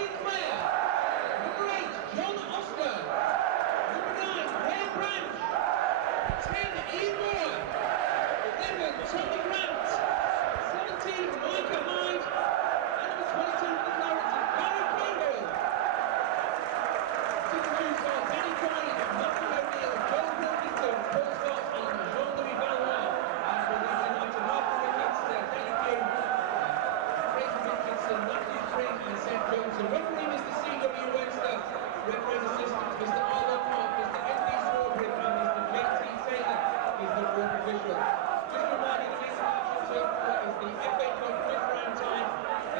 Sinclair, number 8, John Oster, number 9, Graham Branch, 10, Ian Moore, 11, Tommy Grant, 17, Micah Hyde, and number 22 for the Clarets is Barry Cahill. 62 are Danny Coyne, Matthew O'Neill, Joe Pilkington, Paul Scott, and Jean-Louis Valois. And for Leeds United, Martin Ricketts, Danny Pugh, Richardson, Matthew Spring and St Johnson. Referee Mr. C.W. Webster. Referee's assistant Mr. Arlo Park, Mr. N.D. Swarbrick and Mr. J.T. Taylor is the fourth official. Just reminding the next match on Turf Moor is the FA Cup 5th round time.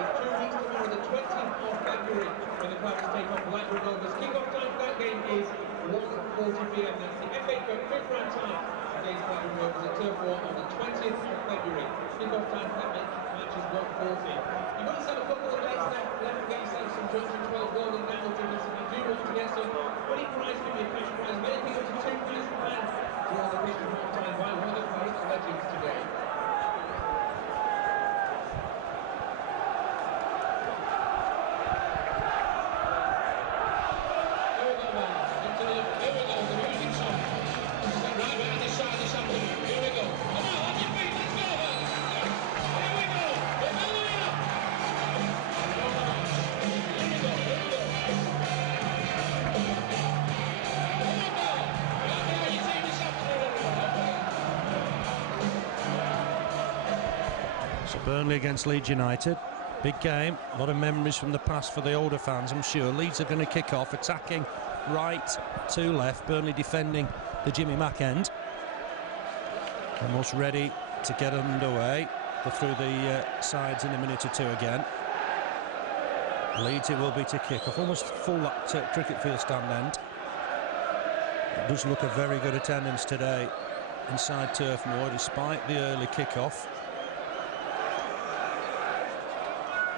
It's 2 weeks tomorrow, the 20th of February, when the Clarets take on Blackburn Rovers. Kick-off time for that game is 1:40 p.m. That's the FA Cup 5th round time against Blackburn Rovers at Turf Moor on the 20th of February. Kick-off time for that match is 1:40. You've got yourself a couple of days left to get yourself some Junction 12 golden medal tickets if you do want to get some. 20 prize could be a cash prize, maybe up to £2,000 to all the pictures one time by one of the Clarets legends today. Here we go, man. Here we go, the music song. Right behind the side this afternoon. Here we go. Come on, on your feet, let's go, man. Here we go. We're building it up. So Burnley against Leeds United, big game, a lot of memories from the past for the older fans, I'm sure. Leeds are going to kick off, attacking right to left, Burnley defending the Jimmy Mack end. Almost ready to get underway, go through the sides in a minute or two again. Leeds it will be to kick off, almost full that cricket field stand end. It does look a very good attendance today inside Turf Moor despite the early kick-off.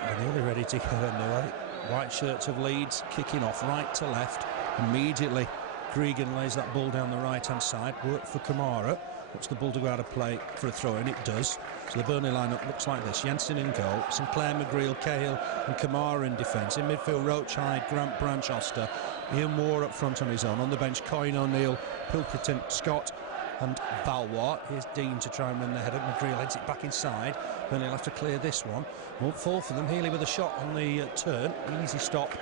They're nearly ready to get underway. White shirts of Leeds kicking off right to left. Immediately Gregan lays that ball down the right hand side. Work for Camara. What's the ball to go out of play for a throw in? It does. So the Burnley lineup looks like this. Jensen in goal, Sinclair, McGreal, Cahill and Camara in defence. In midfield, Roche, Hyde, Grant, Branch, Oster. Ian Moore up front on his own. On the bench, Coyne, O'Neill, Pilkington, Scott and Valois. Here's Deane to try and win the header. McGreal heads it back inside. Burnley will have to clear this one. Won't fall for them. Healy with a shot on the turn. Easy stop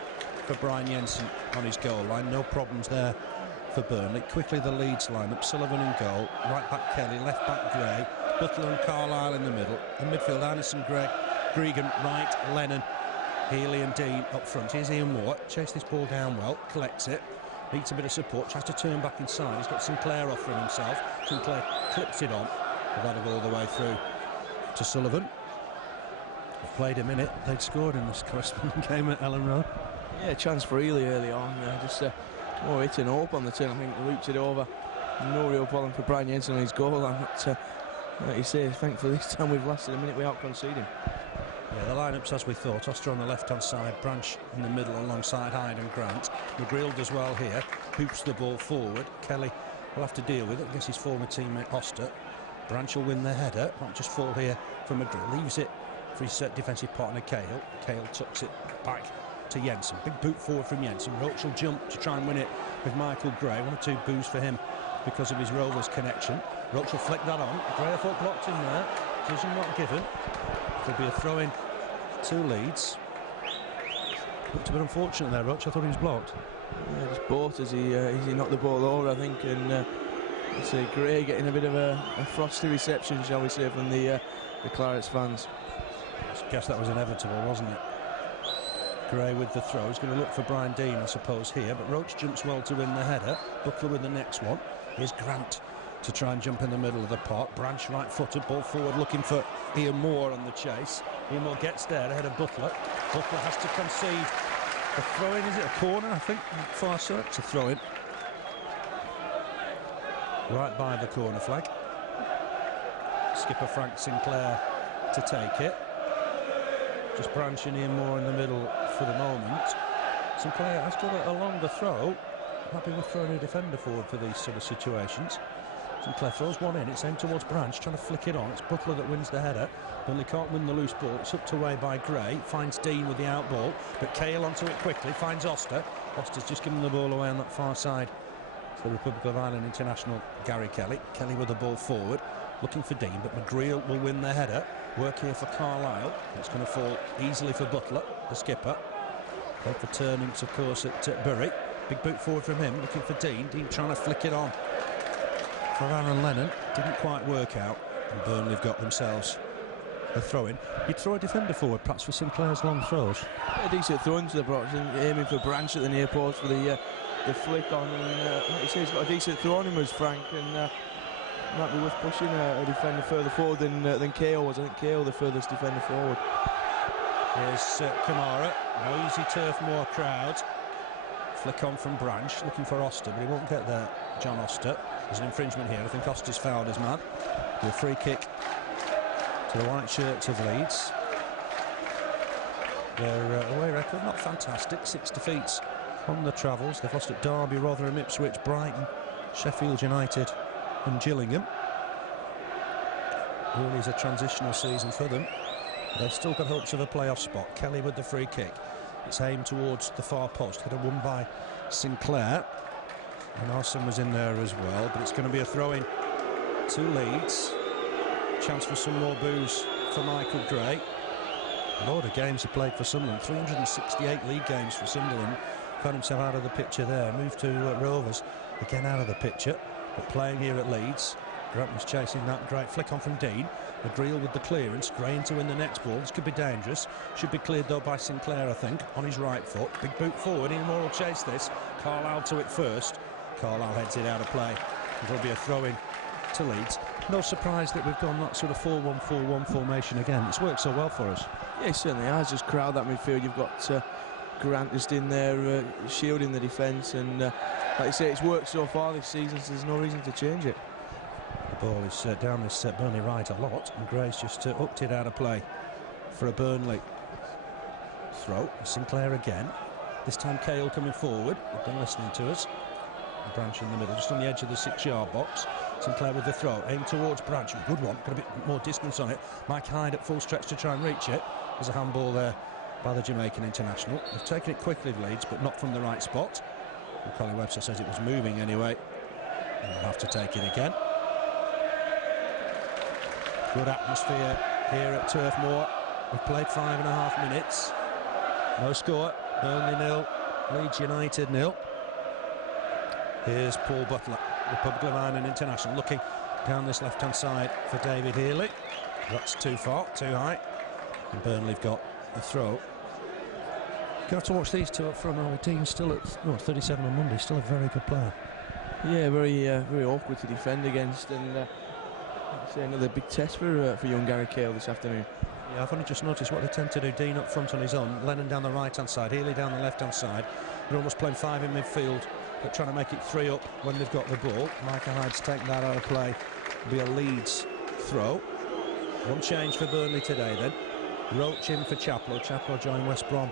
for Brian Jensen on his goal line. No problems there for Burnley. Quickly the Leeds lineup. Sullivan in goal. Right back Kelly. Left back Gray. Butler and Carlisle in the middle. In midfield Einarsson, Gregan, Wright, Lennon, Healy and Deane up front. Here's Ian Moore. Chase this ball down well. Collects it. Needs a bit of support. Tries to turn back inside. He's got Sinclair offering himself. Sinclair clips it on. But that'll go all the way through to Sullivan. They've played a minute. They'd scored in this corresponding game at Ellen Road. Yeah, chance for Healy early on. Just more hitting hope on the turn. I think he loops it over. No real problem for Brian Jensen on his goal line. But, like you say, thankfully this time we've lasted a minute without conceding. Yeah, the lineup's as we thought. Oster on the left-hand side, Branch in the middle alongside Hyde and Grant. McGreal does well here, hoops the ball forward. Kelly will have to deal with it against his former teammate Oster. Branch will win the header, not just fall here from McGreal. Leaves it for his defensive partner Cahill. Cahill tucks it back to Jensen. Big boot forward from Jensen. Roche will jump to try and win it with Michael Gray. 1 or 2 boos for him because of his Rovers connection. Roche will flick that on. Gray foot blocked in there. Decision not given. There'll be a throw-in to Leeds. Looked a bit unfortunate there, Roche. I thought he was blocked. Yeah, just bought as he knocked the ball over, I think, and it's Gray getting a bit of a frosty reception, shall we say, from the Clarets fans. I guess that was inevitable, wasn't it? Gray with the throw. He's going to look for Brian Deane, I suppose, here, but Roche jumps well to win the header. Butler with the next one. Here's Grant to try and jump in the middle of the park. Branch right-footed, ball forward, looking for Ian Moore on the chase. Ian Moore gets there ahead of Butler. Butler has to concede a throw-in. Is it a corner, I think? Far side. It's a throw-in. Right by the corner flag. skipper Frank Sinclair to take it. Just branching in more in the middle for the moment. Sinclair has got a longer throw. Happy with throwing a defender forward for these sort of situations. Sinclair throws one in, it's aimed towards Branch, trying to flick it on. It's Butler that wins the header. Burnley can't win the loose ball. It's up to away by Gray. Finds Deane with the out ball, but Cahill onto it quickly. Finds Oster. Oster's just given the ball away on that far side. It's the Republic of Ireland international Gary Kelly. Kelly with the ball forward, looking for Deane, but McGreal will win the header. Work here for Carlisle. It's going to fall easily for Butler, the skipper. Hope for turnings, of course, at Bury. Big boot forward from him, looking for Deane. Deane trying to flick it on for Aaron Lennon. Didn't quite work out, and Burnley have got themselves a throw-in. You'd throw a defender forward, perhaps for Sinclair's long throws. A decent throw into the box, aiming for Branch at the near post for the flick on. And like you say, he's got a decent throw on him as Frank, and might be worth pushing a defender further forward than Cahill was. I think Cahill the furthest defender forward. Here's Camara, noisy Turf Moor crowd. Flick on from Branch, looking for Oster, but he won't get there, John Oster. There's an infringement here. I think Oster's fouled his man. A free kick to the white shirts of Leeds. Their away record, not fantastic. 6 defeats on the travels. They've lost at Derby, Rotherham, Ipswich, Brighton, Sheffield United and Gillingham. Really is a transitional season for them. They've still got hopes of a playoff spot. Kelly with the free kick. It's aimed towards the far post. Header won by Sinclair. Einarsson was in there as well, but it's going to be a throw-in to Leeds. Chance for some more boos for Michael Gray. A lot of games he played for Sunderland. 368 league games for Sunderland. Found himself out of the picture there. Moved to Rovers, again out of the picture, but playing here at Leeds. Grant was chasing that. Great flick on from Deane. McGreal with the clearance. Gray in to win the next ball. This could be dangerous. Should be cleared though by Sinclair, I think, on his right foot. Big boot forward. Ian Moore will chase this. Carlisle to it first. Carlisle heads it out of play. There'll be a throw-in to Leeds. No surprise that we've gone that sort of 4-1-4-1 formation again. It's worked so well for us. Yeah, it certainly has. Just crowd that midfield. You've got Grant just in there shielding the defence, and like you say, it's worked so far this season, so there's no reason to change it. The ball is down this Burnley right a lot, and Gray's just upped it out of play for a Burnley throw. Sinclair again. This time Cahill coming forward. They've been listening to us. Branch in the middle, just on the edge of the 6-yard box. Sinclair with the throw, aimed towards Branch. Good one, got a bit more distance on it. Mike Hyde at full stretch to try and reach it. There's a handball there by the Jamaican international. They've taken it quickly, Leeds, but not from the right spot. And Colin Webster says it was moving anyway. And they'll have to take it again. Good atmosphere here at Turf Moor. We've played 5.5 minutes. No score. Burnley 0, Leeds United 0. Here's Paul Butler, Republic of Ireland international, looking down this left-hand side for David Healy. That's too far, too high. And Burnley have got the throw. Going to have to watch these two up front. Deane still at 37 on Monday, still a very good player. Yeah, very awkward to defend against, and I'd say another big test for young Gary Cahill this afternoon. Yeah, I've only just noticed what they tend to do. Deane up front on his own, Lennon down the right-hand side, Healy down the left-hand side. They're almost playing 5 in midfield, but trying to make it 3 up when they've got the ball. Michael Hyde's taken that out of play. It'll be a Leeds throw. One change for Burnley today then. Roche in for Chaplow. Chaplow joined West Brom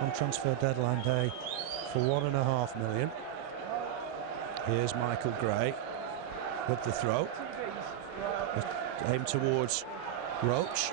on transfer deadline day for £1.5 million. Here's Michael Gray with the throw. Aimed towards Roche.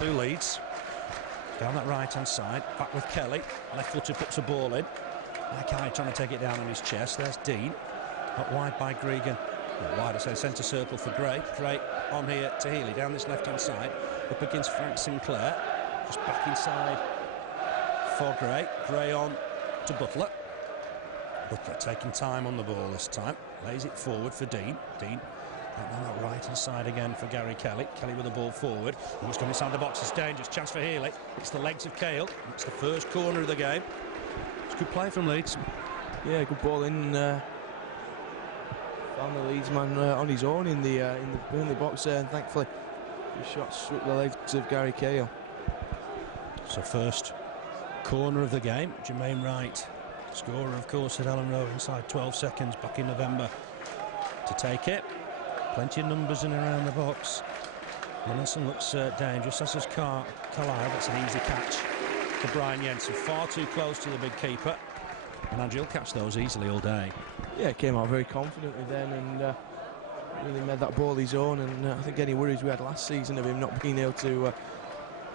to Leeds. Down that right-hand side, back with Kelly. Left footer puts a ball in. Mike Hyde trying to take it down on his chest. There's Deane. Got wide by Gregan. Well, wide, I say, centre circle for Gray. Gray on here to Healy, down this left-hand side. Up against Frank Sinclair. Just back inside for Gray. Gray on to Butler. Butler taking time on the ball this time. Lays it forward for Deane. Deane on that right-hand side again for Gary Kelly. Kelly with the ball forward. Who's gone inside the box? It's dangerous. Chance for Healy. It's the legs of Cahill. It's the first corner of the game. It's good play from Leeds. Yeah, good ball in. Found the Leeds man on his own in the Burnley box there, and thankfully the shot struck the legs of Gary Cahill. So first corner of the game. Jermaine Wright, scorer of course at Ellen Road, inside 12 seconds back in November to take it. Plenty of numbers in and around the box. Einarsson looks dangerous, as does Carlisle. That's an easy catch for Brian Jensen. Far too close to the big keeper. And Andrew will catch those easily all day. Yeah, came out very confidently then and really made that ball his own. And I think any worries we had last season of him not being able to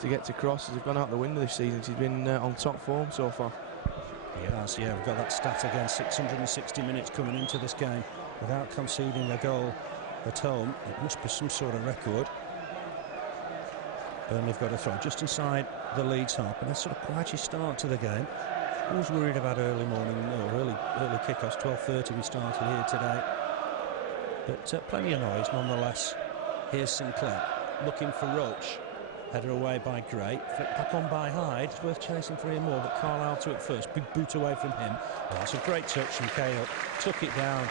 get to crosses have gone out the window this season. He's been on top form so far. He has, yeah. We've got that stat again. 660 minutes coming into this game without conceding a goal at home. It must be some sort of record. Burnley have got a throw just inside the Leeds half, and a sort of quiet start to the game. Always worried about early morning, or early kickoffs. 12:30 we started here today, but plenty of noise nonetheless. Here's Sinclair looking for Roche. Header away by Gray. Flick back on by Hyde. It's worth chasing for him more, but Carlisle to it first. Big boot away from him. Oh, that's a great touch from Cahill. Took it down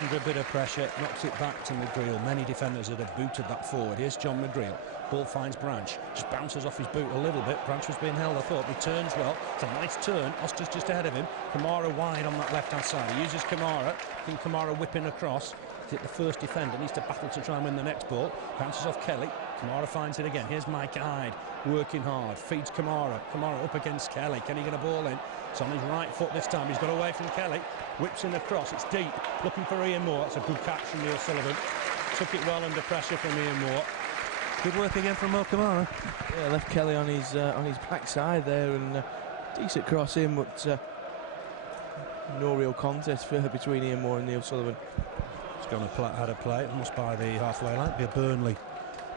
under a bit of pressure. Knocks it back to McGreal. Many defenders that have booted that forward. Here's John McGreal. Ball finds Branch. Just bounces off his boot a little bit. Branch was being held, I thought. Returns well. It's a nice turn. Oster's just ahead of him. Camara wide on that left-hand side. He uses Camara. I think Camara whipping across. Hit the first defender. Needs to battle to try and win the next ball. Bounces off Kelly. Camara finds it again. Here's Mike Hyde working hard. Feeds Camara. Camara up against Kelly. Can he get a ball in? It's on his right foot this time. He's got away from Kelly. Whips in across. It's deep. Looking for Ian Moore. That's a good catch from Neil Sullivan. Took it well under pressure from Ian Moore. Good work again from Camara. Yeah, left Kelly on his backside there, and decent cross in, but no real contest between Ian Moore and Neil Sullivan. He's gone had a play almost by the halfway line. Be a Burnley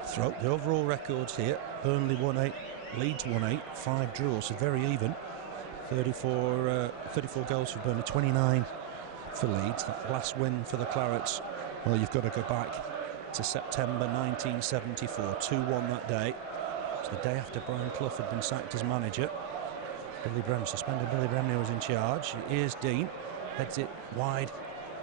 throw. The overall records here: Burnley 1-8, Leeds 1-8, 5 draws, so very even. 34 goals for Burnley, 29 for Leeds. That last win for the Clarets, well, you've got to go back to September 1974, 2-1 that day. It's the day after Brian Clough had been sacked as manager. Billy Bremner, suspended Billy Bremner, was in charge. Here's Deane, heads it wide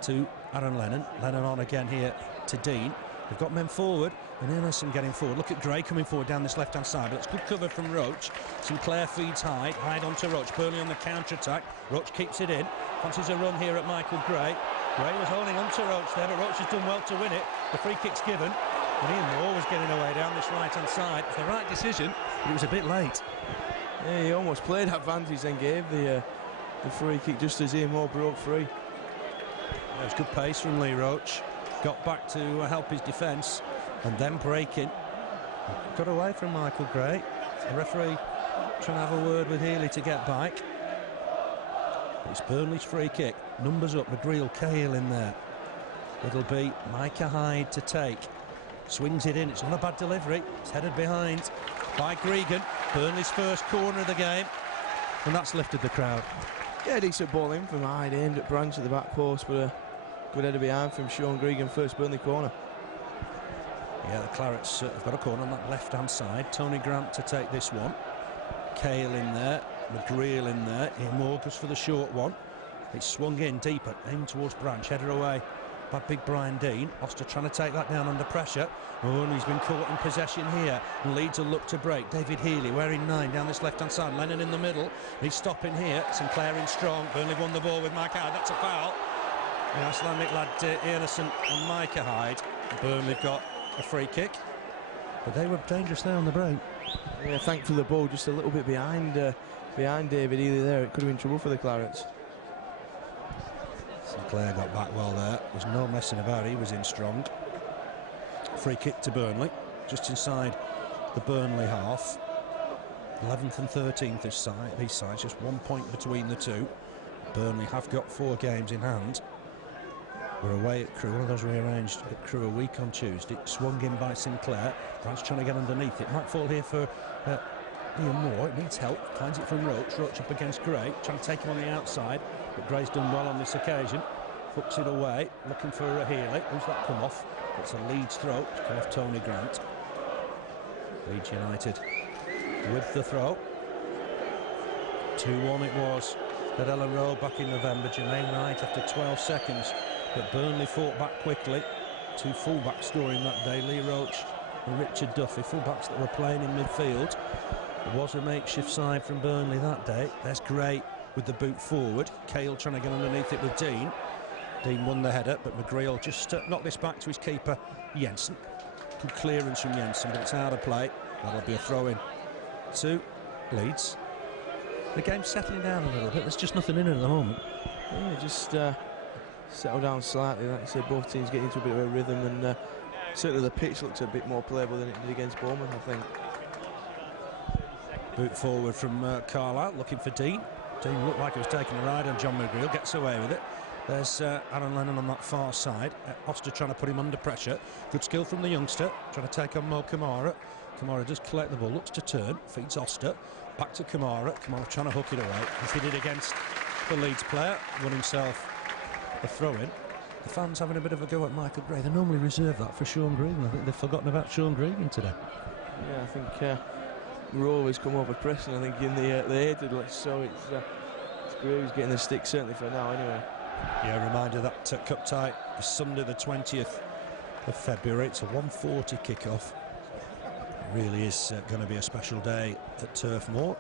to Aaron Lennon. Lennon on again here to Deane. They've got men forward, and Einarsson getting forward. Look at Gray coming forward down this left-hand side, but it's good cover from Roche. Sinclair feeds Hyde. Hyde onto Roche. Burnley on the counter-attack. Roche keeps it in. Fancies a run here at Michael Gray. Gray was holding on to Roche there, but Roche has done well to win it. The free kick's given, and Ian Moore was getting away down this right-hand side. It's the right decision, but it was a bit late. Yeah, he almost played advantage and gave the free kick just as Ian Moore broke free. It was good pace from Lee Roche. Got back to help his defence, and then breaking. Got away from Michael Gray. The referee trying to have a word with Healy to get back. It's Burnley's free kick. Numbers up. McGreal, Cahill in there. It'll be Micah Hyde to take. Swings it in. It's not a bad delivery. It's headed behind by Gregan. Burnley's first corner of the game, and that's lifted the crowd. Yeah, decent ball in from Hyde, aimed at Branch at the back post, but a good header behind from Sean Gregan, first Burnley corner. Yeah, the Clarets have got a corner on that left-hand side. Tony Grant to take this one. Cahill in there. McGreal in there. Ian Moore goes for the short one. It's swung in deeper, aimed towards Branch, header away by big Brian Deane. Oster trying to take that down under pressure. Oh, and he's been caught in possession here. And Leeds will look to break. David Healy wearing 9 down this left-hand side. Lennon in the middle. He's stopping here. Sinclair in strong. Burnley won the ball with Mike Hyde. That's a foul. The Icelandic lad Einarsson and Micah Hyde. Burnley got a free kick, but they were dangerous there on the break. Yeah, thankfully the ball just a little bit behind David Healy there. It could have been trouble for the Clarets. Sinclair got back well there. There's no messing about. He was in strong. Free kick to Burnley, just inside the Burnley half. 11th and 13th these sides, just 1 point between the two. Burnley have got 4 games in hand. We're away at Crewe, one of those rearranged at Crewe a week on Tuesday. Swung in by Sinclair. Brand's trying to get underneath it. Might fall here for Ian Moore. It needs help. Finds it from Roche. Roche up against Gray. Trying to take him on the outside. But Gray's done well on this occasion. Hooks it away. Looking for Healy. Who's that come off? It's a Leeds throw. It's come off Tony Grant. Leeds United with the throw. 2-1 it was at Ellen Road back in November. Jermaine Wright after 12 seconds. But Burnley fought back quickly. 2 fullbacks scoring that day, Lee Roche and Richard Duffy, fullbacks that were playing in midfield. It was a makeshift side from Burnley that day. There's Gray with the boot forward. Cahill trying to get underneath it with Deane. Deane won the header, but McGreal just knocked this back to his keeper, Jensen. Good clearance from Jensen, but it's out of play. That'll be a throw-in to Leeds. The game's settling down a little bit. There's just nothing in it at the moment. Yeah, just settle down slightly. Like I said, both teams getting into a bit of a rhythm, and certainly the pitch looks a bit more playable than it did against Bournemouth, I think. Boot forward from Carlisle, looking for Deane. Deane looked like he was taking a ride on John McGreal, gets away with it. There's Aaron Lennon on that far side. Oster trying to put him under pressure. Good skill from the youngster, trying to take on Camara. Camara does collect the ball, looks to turn, feeds Oster. Back to Camara. Camara trying to hook it away. He did it against the Leeds player, won himself a throw-in. The fans having a bit of a go at Michael Gray. They normally reserve that for Sean Gregan. I think they've forgotten about Sean Gregan today. Yeah, I think Rovers come over pressing, I think, in the hated list, so it's Gray who's getting the stick, certainly for now anyway. Yeah, reminder that cup tie is Sunday the 20th of February. It's a 1:40 kick-off. It really is going to be a special day at Turf Moor.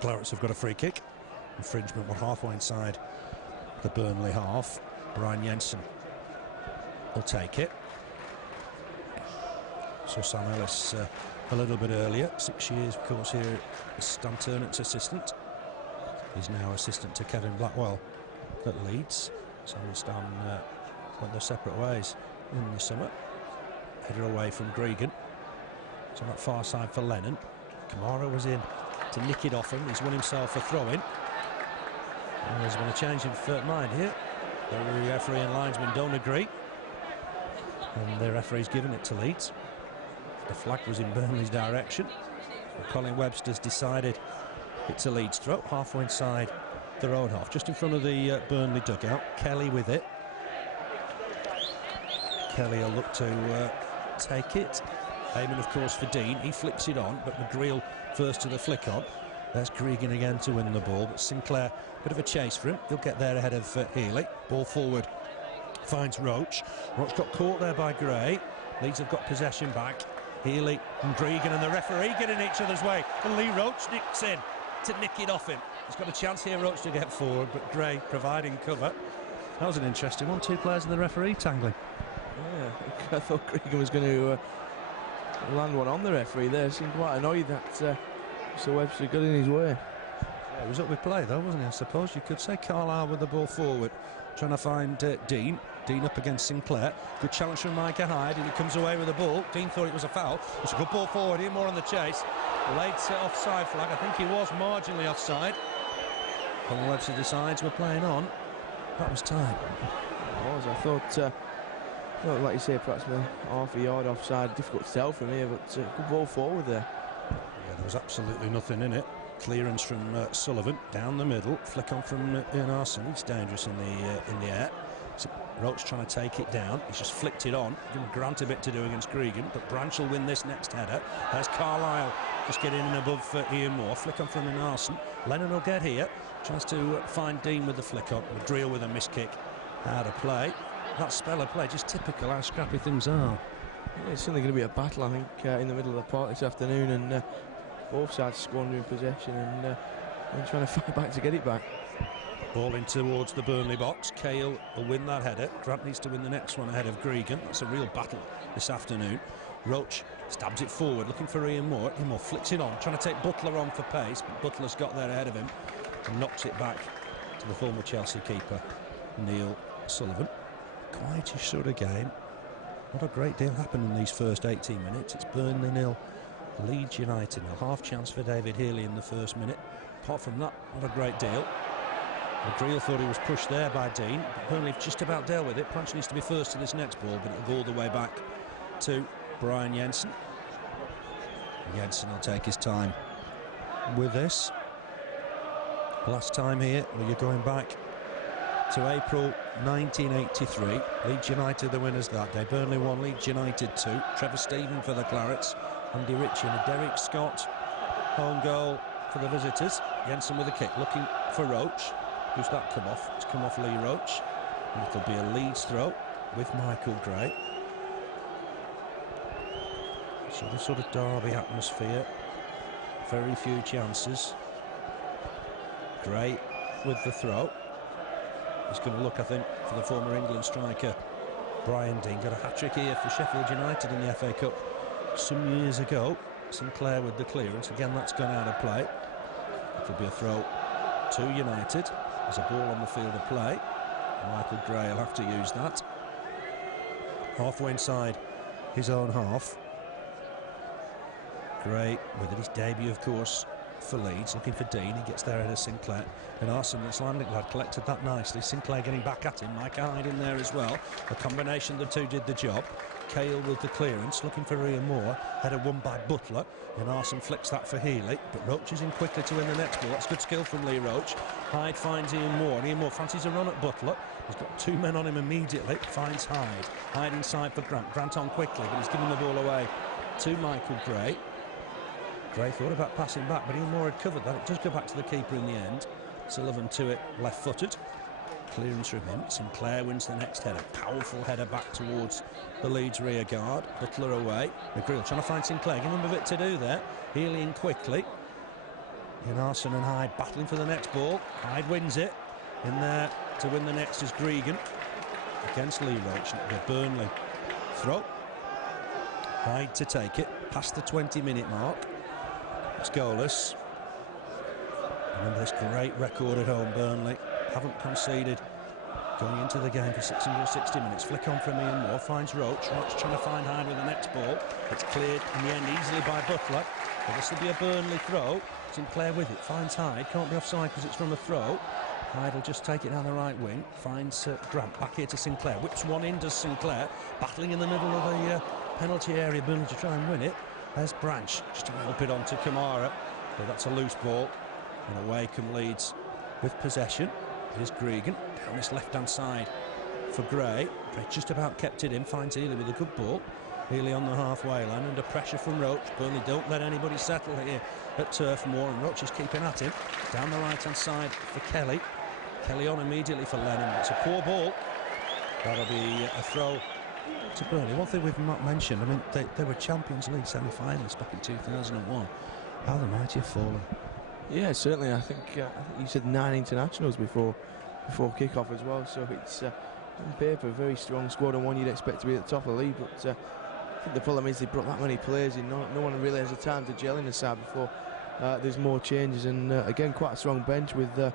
Clarets have got a free kick. Infringement, we're halfway inside the Burnley half. Brian Jensen will take it. So Sam Ellis a little bit earlier, 6 years of course here as Stan Turnant's assistant. He's now assistant to Kevin Blackwell at Leeds. Sam and Stan went their separate ways in the summer. Header away from Gregan. It's on that far side for Lennon. Camara was in to nick it off him. He's won himself a throw-in. And there's been a change of mind here. The referee and linesman don't agree, and the referee's given it to Leeds. The flag was in Burnley's direction. But Colin Webster's decided it's a Leeds throw, halfway inside their own half, just in front of the Burnley dugout. Kelly with it. Kelly will look to take it. Aiming, of course, for Deane. He flicks it on, but McGreal first to the flick on. There's Gregan again to win the ball, but Sinclair, bit of a chase for him. He'll get there ahead of Healy. Ball forward, finds Roche. Roche got caught there by Gray. Leeds have got possession back. Healy and Gregan and the referee get in each other's way. And Lee Roche nicks in to nick it off him. He's got a chance here, Roche, to get forward, but Gray providing cover. That was an interesting one. 2 players and the referee tangling. Yeah, I thought Gregan was going to land one on the referee there. Seemed quite annoyed that so Webster got in his way. Yeah, it was up with play though, wasn't it? I suppose you could say. Carlisle with the ball forward, trying to find Deane. Deane up against Sinclair. Good challenge from Micah Hyde, and he comes away with the ball. Deane thought it was a foul. It's a good ball forward here, more on the chase. Late set offside flag. I think he was marginally offside. Colin Webster decides we're playing on. That was time. It was. I thought, like you say, perhaps half a yard offside. Difficult to tell from here, but good ball forward there. Yeah, there was absolutely nothing in it. Clearance from Sullivan down the middle. Flick on from Einarsson. He's dangerous in the air. So Roche trying to take it down. He's just flicked it on. Give him Grant a bit to do against Gregan, but Branch will win this next header. There's Carlisle just getting in above Ian Moore. Flick on from Einarsson. Lennon will get here. Tries to find Deane with the flick on. McGreal with a miss kick out of play. That spell of play, just typical how scrappy things are. Yeah, it's certainly going to be a battle, I think, in the middle of the park this afternoon, and both sides squandering possession and trying to fight back to get it back. Ball in towards the Burnley box. Cahill will win that header. Grant needs to win the next one ahead of Gregan. That's a real battle this afternoon. Roche stabs it forward, looking for Ian Moore. Ian Moore flicks it on, trying to take Butler on for pace, but Butler's got there ahead of him and knocks it back to the former Chelsea keeper, Neil Sullivan. Quietish sort of game. Not a great deal happened in these first 18 minutes. It's Burnley 0, Leeds United 0. Half chance for David Healy in the first minute. Apart from that, not a great deal. McGreal thought he was pushed there by Deane, but Burnley just about dealt with it. Punch needs to be first to this next ball, but it'll go all the way back to Brian Jensen. Jensen will take his time with this. Last time here, well, you're going back to April 1983. Leeds United the winners that day. Burnley 1, Leeds United 2. Trevor Stephen for the Clarets. Andy Ritchie and a Derek Scott home goal for the visitors. Jensen with a kick, looking for Roche. Who's that come off? It's come off Lee Roche. And it'll be a Leeds throw with Michael Gray. Sort of derby atmosphere. Very few chances. Gray with the throw. He's going to look, I think, for the former England striker Brian Deane. Got a hat-trick here for Sheffield United in the FA Cup some years ago. Sinclair with the clearance. Again, that's gone out of play. It'll be a throw to United. There's a ball on the field of play. And Michael Gray will have to use that. Halfway inside his own half. Gray with his debut, of course, for Leeds, looking for Deane. He gets there ahead of Sinclair. Einarsson, the Icelandic lad, collected that nicely. Sinclair getting back at him. Mike Hyde in there as well. A combination of the two did the job. Cahill with the clearance, looking for Ian Moore. Header won by Butler. Einarsson flicks that for Healy, but Roche is in quickly to win the next ball. That's good skill from Lee Roche. Hyde finds Ian Moore, and Ian Moore fancies a run at Butler. He's got two men on him immediately. Finds Hyde. Hyde inside for Grant. Grant on quickly, but he's giving the ball away to Michael Gray. Gray thought about passing back, but Ian Moore had covered that. It does go back to the keeper in the end. Sullivan to it, left-footed. Clearance from him. Sinclair wins the next header. Powerful header back towards the Leeds rear guard. Butler away. McGreal trying to find Sinclair. Give him a bit to do there. Healy in quickly. Einarsson and Hyde battling for the next ball. Hyde wins it. In there to win the next is Gregan against Lee Roche. The Burnley throw. Hyde to take it. Past the 20-minute mark. It's goalless. Remember this great record at home, Burnley. Haven't conceded going into the game for 660 minutes. Flick on from Ian Moore, finds Roche. Roche trying to find Hyde with the next ball. It's cleared in the end easily by Butler. But this will be a Burnley throw. Sinclair with it, finds Hyde. Can't be offside because it's from a throw. Hyde will just take it down the right wing. Finds Grant back here to Sinclair. Whips one in, does Sinclair. Battling in the middle of the penalty area, Burnley to try and win it. There's Branch, just to help it on to Camara. But that's a loose ball. And away come Leeds with possession. Here's Gregan down this left-hand side for Gray. Gray just about kept it in, finds Healy with a good ball. Healy on the halfway line under pressure from Roche. Burnley don't let anybody settle here at Turf Moor, and Roche is keeping at him. Down the right-hand side for Kelly. Kelly on immediately for Lennon. It's a poor ball. That'll be a throw to Burnley. One thing we've not mentioned, I mean, they were Champions League semi-finalists back in 2001. How the mighty have fallen. Yeah, certainly. I think you said 9 internationals before kick-off as well, so it's on paper a very strong squad and one you'd expect to be at the top of the league, but I think the problem is they brought that many players in. No one really has the time to gel in the side before there's more changes, and again quite a strong bench with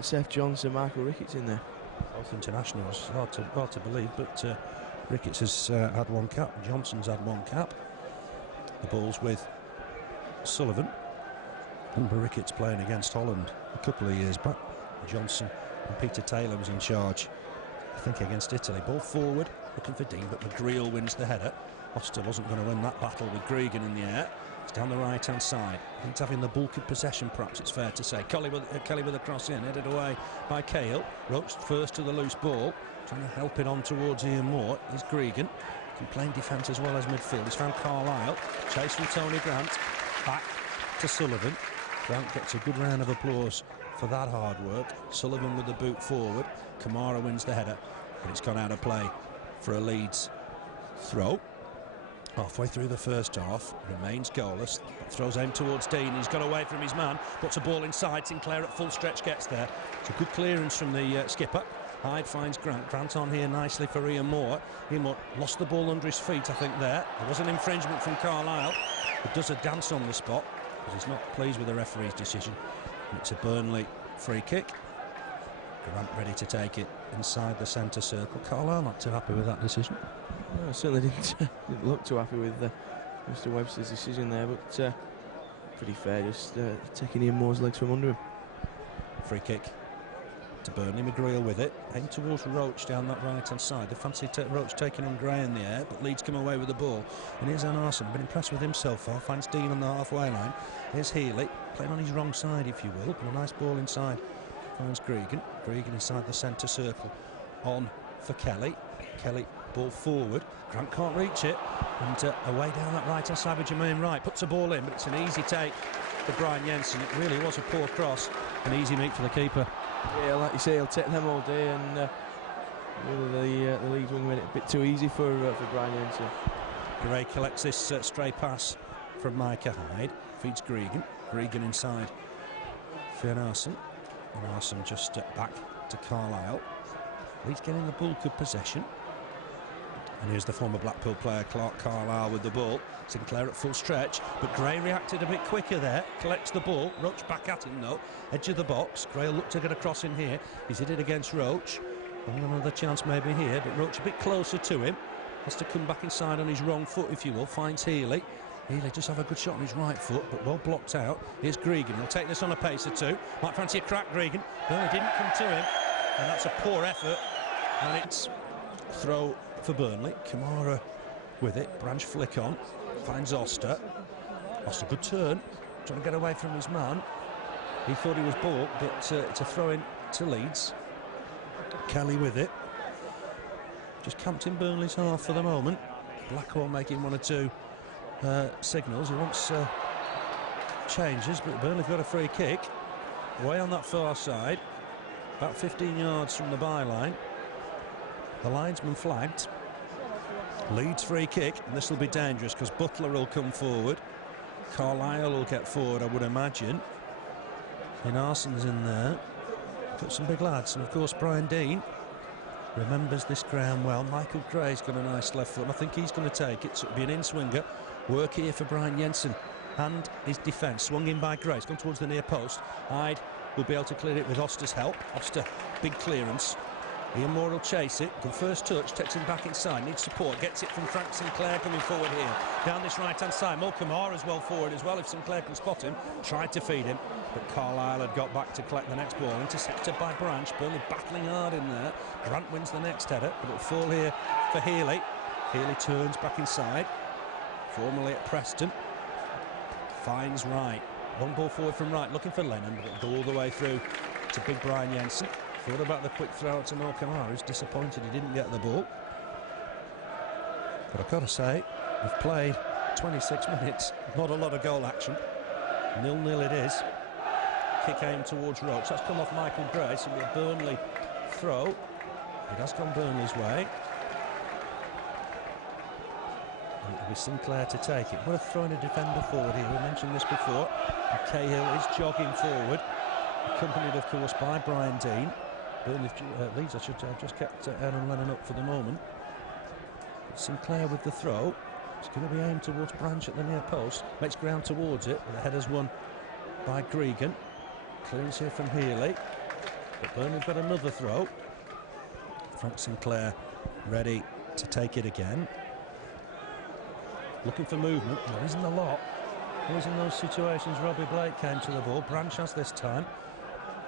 Seth Johnson, Michael Ricketts in there. Both internationals, hard to believe, but Ricketts has had one cap, Johnson's had one cap. The ball's with Sullivan. Remember Ricketts playing against Holland a couple of years back. Johnson and Peter Taylor was in charge, I think, against Italy. Ball forward, looking for Deane, but McGreal wins the header. Oster wasn't going to win that battle with Gregan in the air. It's down the right-hand side. He's having the bulk of possession, perhaps it's fair to say. Kelly with a cross in, headed away by Cahill. Roche first to the loose ball, trying to help it on towards Ian Moore. Here's Gregan, can play defence as well as midfield. He's found Carlisle, chase from Tony Grant, back to Sullivan. Grant gets a good round of applause for that hard work. Sullivan with the boot forward. Camara wins the header, but it's gone out of play for a Leeds throw. Halfway through the first half, remains goalless. Throws aim towards Deane. He's got away from his man, puts a ball inside. Sinclair at full stretch gets there. It's a good clearance from the skipper. Hyde finds Grant. Grant on here nicely for Ian Moore. Ian Moore lost the ball under his feet, I think, there. There was an infringement from Carlisle. It does a dance on the spot because he's not pleased with the referee's decision. It's a Burnley free kick. Grant ready to take it inside the centre circle. Carlisle not too happy with that decision. I certainly didn't look too happy with Mr. Webster's decision there, but pretty fair, just taking Ian Moore's legs from under him. Free kick to Burnley. McGreal with it, heading towards Roche down that right-hand side. They fancy Roche taking on Gray in the air, but Leeds come away with the ball. And here's Einarsson, been impressed with him so far. Finds Deane on the halfway line. Here's Healy, playing on his wrong side, if you will, but a nice ball inside. Finds Gregan. Gregan inside the centre circle. On for Kelly. Kelly, ball forward. Grant can't reach it, and away down that right-hand side with Jermaine Wright. Puts the ball in, but it's an easy take for Brian Jensen. It really was a poor cross, an easy meet for the keeper. Yeah, like you say, he'll take them all day, and really the Leeds wing made it a bit too easy for Brian Jensen. Gray collects this stray pass from Micah Hyde, feeds Gregan. Gregan inside for Einarsson. Einarsson just back to Carlisle. Leeds getting the bulk of possession. And here's the former Blackpool player Clark Carlisle with the ball. Sinclair at full stretch, but Gray reacted a bit quicker there. Collects the ball. Roche back at him though. Edge of the box. Gray will look to get a cross in here. He's hit it against Roche. And another chance maybe here, but Roche a bit closer to him. Has to come back inside on his wrong foot, if you will. Finds Healy. Healy just have a good shot on his right foot, but well blocked out. Here's Gregan. He'll take this on a pace or two. Might fancy a crack, Gregan. Burnley didn't come to him, and that's a poor effort. And it's throw for Burnley. Camara with it. Branch flick on. Finds Oster. Oster, good turn. Trying to get away from his man. He thought he was balked, but it's a throw in to Leeds. Kelly with it. Just camped in Burnley's half for the moment. Blackwell making one or two signals. He wants changes, but Burnley got a free kick. Way on that far side. About 15 yards from the byline. The linesman flagged. Leeds free kick, and this will be dangerous because Butler will come forward. Carlisle will get forward, I would imagine. Einarsson's in there. Got some big lads, and of course Brian Deane remembers this ground well. Michael Gray's got a nice left foot, and I think he's going to take it. So it'll be an in-swinger. Work here for Brian Jensen and his defence. Swung in by Gray. It's gone towards the near post. Hyde will be able to clear it with Oster's help. Oster, big clearance. Ian Moore will chase it. Good first touch, takes him back inside. Needs support, gets it from Frank Sinclair coming forward here. Down this right-hand side. Camara as well forward as well if Sinclair can spot him. Tried to feed him, but Carlisle had got back to collect the next ball. Intercepted by Branch. Burnley battling hard in there. Grant wins the next header, but it'll fall here for Healy. Healy turns back inside. Formerly at Preston. Finds Wright. One ball forward from Wright, looking for Lennon, but it'll go all the way through to big Brian Jensen. Thought about the quick throw out to Camara. He's disappointed he didn't get the ball. But I've got to say, we've played 26 minutes, not a lot of goal action. 0-0 it is. Kick aimed towards Roche. That's come off Michael Gray, so it'll be a Burnley throw. It has gone Burnley's way. And it'll be Sinclair to take it. Worth throwing a defender forward here. We mentioned this before. And Cahill is jogging forward, accompanied, of course, by Brian Deane. Burnley, Leeds, I should have just kept Aaron Lennon up for the moment. But Sinclair with the throw. It's going to be aimed towards Branch at the near post. Makes ground towards it, but the header's won by Gregan. Clearance here from Healy. But Burnley've got another throw. Frank Sinclair ready to take it again. Looking for movement. There isn't a lot. Always in those situations, Robbie Blake came to the ball. Branch has this time.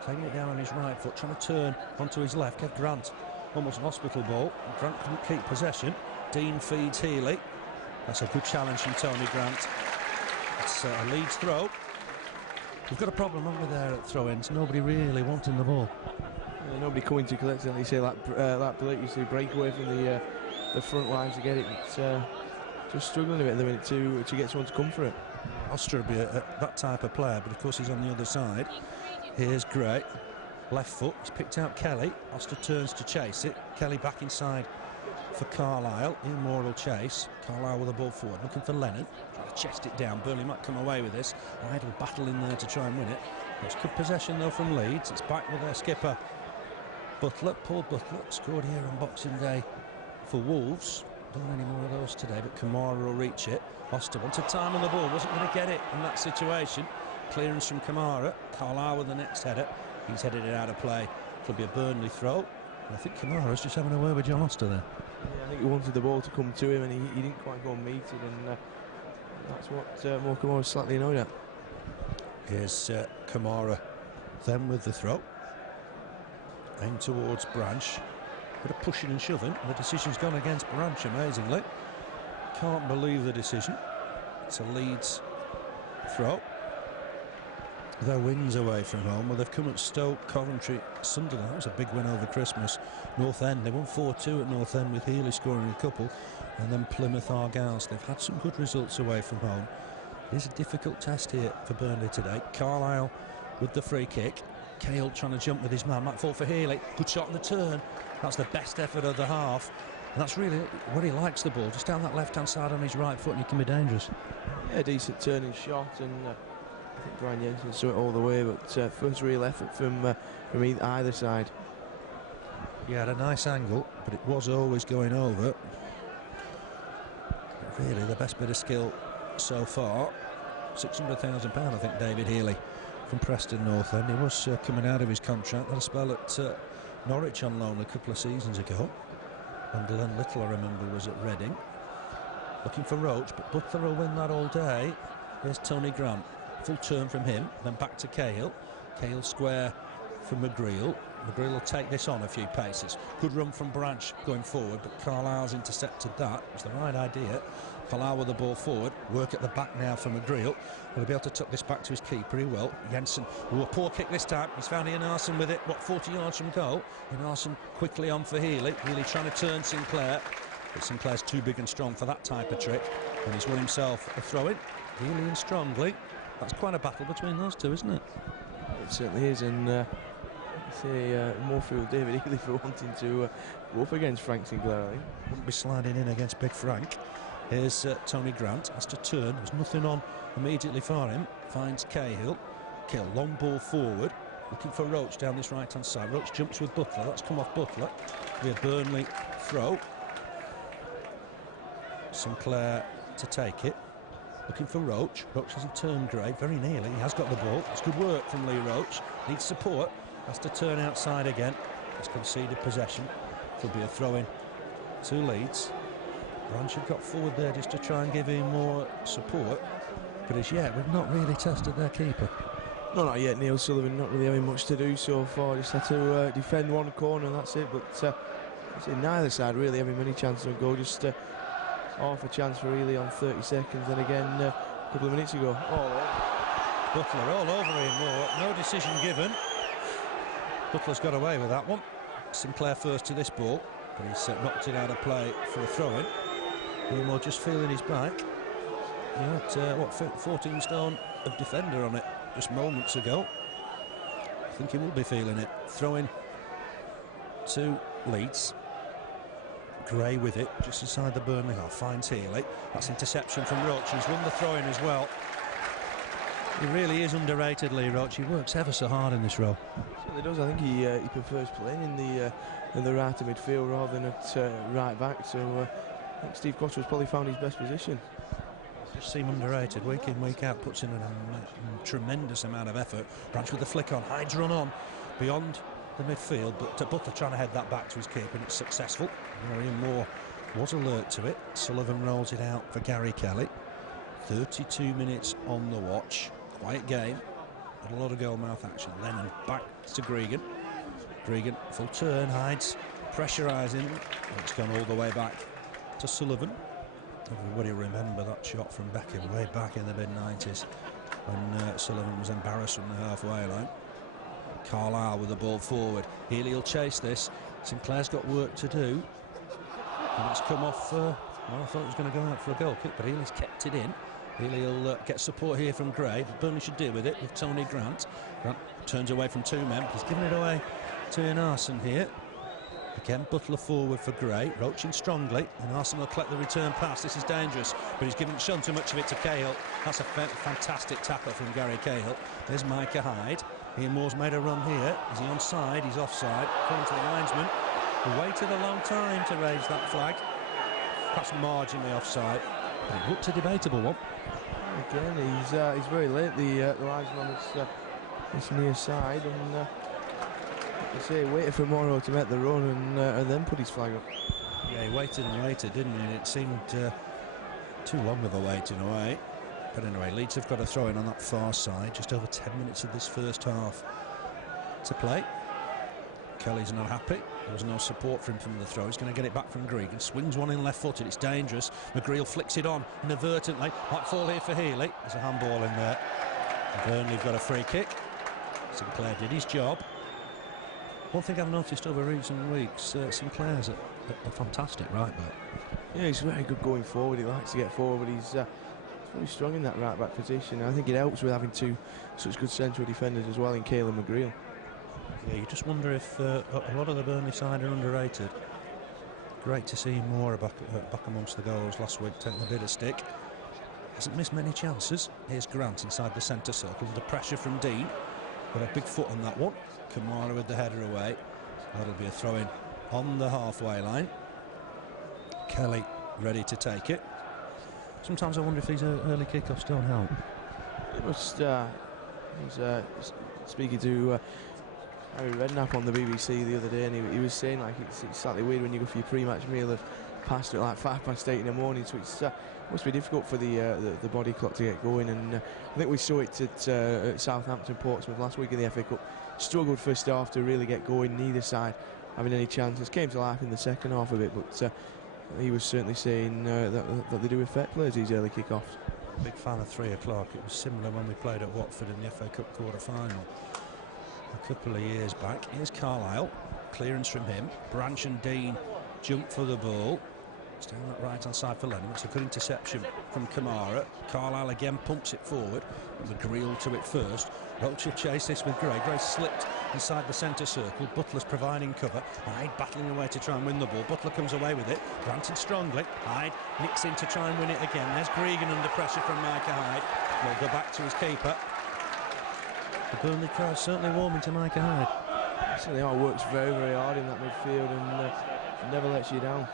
Taking it down on his right foot, trying to turn onto his left. Gave Grant almost an hospital ball. Grant couldn't keep possession. Deane feeds Healy. That's a good challenge from Tony Grant. It's a Leeds throw. We've got a problem over there at throw-ins. Nobody really wanting the ball. Yeah, nobody coming to collect it. You say that Blake used to break away from the front line to get it. It's just struggling a bit at the minute to get someone to come for it. Oster would be that type of player, but of course he's on the other side. Here's Gray, left foot, he's picked out Kelly. Oster turns to chase it. Kelly back inside for Carlisle. Ian Moore will chase. Carlisle with the ball forward, looking for Lennon. Trying to chest it down. Burnley might come away with this. Hyde will battle in there to try and win it. It's good possession though from Leeds. It's back with their skipper Butler. Paul Butler scored here on Boxing Day for Wolves. Don't any more of those today, but Camara will reach it. Oster wanted time on the ball, wasn't going to get it in that situation. Clearance from Camara. Carlisle with the next header. He's headed it out of play. It'll be a Burnley throw. And I think Camara's just having a word with John Oster there. Yeah, I think he wanted the ball to come to him, and he didn't quite go and meet it, and that's what Morecambe was slightly annoyed at. Here's Camara, then with the throw. Aim towards Branch. Bit of pushing and shoving. The decision's gone against Branch, amazingly. Can't believe the decision. It's a Leeds throw. Their wins away from home. Well, they've come at Stoke, Coventry, Sunderland. That was a big win over Christmas. North End, they won 4-2 at North End with Healy scoring a couple. And then Plymouth Argyle. So they've had some good results away from home. It is a difficult test here for Burnley today. Carlisle with the free kick. Cahill trying to jump with his man. Might fall for Healy. Good shot on the turn. That's the best effort of the half. And that's really where he likes the ball. Just down that left-hand side on his right foot, and he can be dangerous. Yeah, decent turning shot, and I think Brian Jensen saw it all the way, but first real effort from either side. He had a nice angle, but it was always going over. But really, the best bit of skill so far. £600,000, I think, David Healy from Preston North End. He was coming out of his contract. Had a spell at Norwich on loan a couple of seasons ago. And Glenn Little, I remember, was at Reading. Looking for Roche, but Butler will win that all day. Here's Tony Grant. Full turn from him, then back to Cahill. Cahill square for McGreal. McGreal will take this on a few paces. Good run from Branch going forward, but Carlisle's intercepted that. It was the right idea. Carlisle with the ball forward. Work at the back now for McGreal. Will he be able to tuck this back to his keeper? He will. Jensen, a poor kick this time. He's found Einarsson with it, 40 yards from goal. Einarsson quickly on for Healy. Healy trying to turn Sinclair, but Sinclair's too big and strong for that type of trick. And he's won himself a throw-in. Healy in strongly. That's quite a battle between those two, isn't it? It certainly is, and Moorfield David Healy for wanting to go up against Frank Sinclair, I think. Wouldn't be sliding in against Big Frank. Here's Tony Grant, has to turn, there's nothing on immediately for him. Finds Cahill. Cahill, long ball forward, looking for Roche down this right-hand side. Roche jumps with Butler, that's come off Butler. It'll be a Burnley throw. Sinclair to take it. Looking for Roche. Roche hasn't turned great, very nearly. He has got the ball. It's good work from Lee Roche. Needs support. Has to turn outside again. He's conceded possession. It'll be a throw-in to Leeds. Branch had got forward there just to try and give him more support. But as yet, we've not really tested their keeper. No, not yet. Neil Sullivan not really having much to do so far. Just had to defend one corner and that's it. But neither side really having many chances of goal. Just half a chance for Healy on 30 seconds. Then again, a couple of minutes ago. Butler all over him. No decision given. Butler's got away with that one. Sinclair first to this ball, but he's knocked it out of play for a throw-in. Moore just feeling his back. He had 14 stone of defender on it just moments ago. I think he will be feeling it. Throw-in to Leeds. Gray with it, just inside the Burnley half, finds Healy. That's interception from Roche. He's won the throw-in as well. He really is underrated, Lee Roche. He works ever so hard in this role. Certainly does. I think he prefers playing in the right of midfield rather than at right back. So I think Steve Cotterill's probably found his best position. Just seem underrated week in, week out. Puts in a tremendous amount of effort. Branch with the flick on. Hyde's run on beyond the midfield, but Butler trying to head that back to his keeper, and it's successful. Ian Moore was alert to it. Sullivan rolls it out for Gary Kelly. 32 minutes on the watch. Quiet game. Had a lot of goal-mouth action. Lennon back to Gregan. Gregan full turn. Hyde's pressurising. It's gone all the way back to Sullivan. Everybody remember that shot from Beckham way back in the mid-90s when Sullivan was embarrassed from the halfway line. Carlisle with the ball forward. Healy will chase this. Sinclair's got work to do. And it's come off. I thought it was going to go out for a goal kick, but Healy's kept it in. Healy will get support here from Gray. Burnley should deal with it with Tony Grant. Grant turns away from two men. He's given it away to Einarsson here. Again, Butler forward for Gray. Roche in strongly. Einarsson will collect the return pass. This is dangerous, but he's shown too much of it to Cahill. That's a fantastic tackle from Gary Cahill. There's Micah Hyde. Ian Moore's made a run here. Is he onside? He's offside. According to the linesman, he waited a long time to raise that flag. Perhaps marginally offside, but it looked a debatable one. Again, he's very late. The linesman is near side, and waited for Morrow to make the run and then put his flag up. Yeah, he waited and waited, didn't he? And it seemed too long of a wait in a way. But anyway, Leeds have got a throw in on that far side. Just over 10 minutes of this first half to play. Kelly's not happy. There was no support for him from the throw. He's going to get it back from Gregan. Swings one in left-footed. It's dangerous. McGreal flicks it on inadvertently. Might fall here for Healy. There's a handball in there. And Burnley have got a free kick. Sinclair did his job. One thing I've noticed over recent weeks, Sinclair's a fantastic right back. Yeah, he's very good going forward. He likes to get forward, but he's very strong in that right back position. I think it helps with having two such good central defenders as well in Cahill and McGreal. Yeah, you just wonder if a lot of the Burnley side are underrated. Great to see Moore back amongst the goals last week, taking a bit of stick. Hasn't missed many chances. Here's Grant inside the centre circle under pressure from Deane. Got a big foot on that one. Camara with the header away. That'll be a throw-in on the halfway line. Kelly ready to take it. Sometimes I wonder if these early kickoffs don't help. It was speaking to Harry Redknapp on the BBC the other day, and he was saying like it's slightly weird when you go for your pre-match meal of past at like 8:05 in the morning, so it's must be difficult for the body clock to get going. And I think we saw it at Southampton Portsmouth last week in the FA Cup. Struggled first half to really get going, neither side having any chances. Came to life in the second half a bit, but he was certainly saying that they do affect players, these early kick-offs. Big fan of 3 o'clock. It was similar when we played at Watford in the FA Cup quarter-final a couple of years back. Here's Carlisle, clearance from him. Branch and Deane jump for the ball. It's down that right-hand side for Lennon. It's a good interception from Camara. Carlisle again pumps it forward. McGreal to it first. Roche will chase this with Gray. Gray slipped inside the centre circle. Butler's providing cover. Hyde battling away to try and win the ball. Butler comes away with it. Granted strongly. Hyde nicks in to try and win it again. There's Gregan under pressure from Micah Hyde. Will go back to his keeper. The Burnley crowd certainly warming to Micah Hyde. Certainly works very, very hard in that midfield and never lets you down.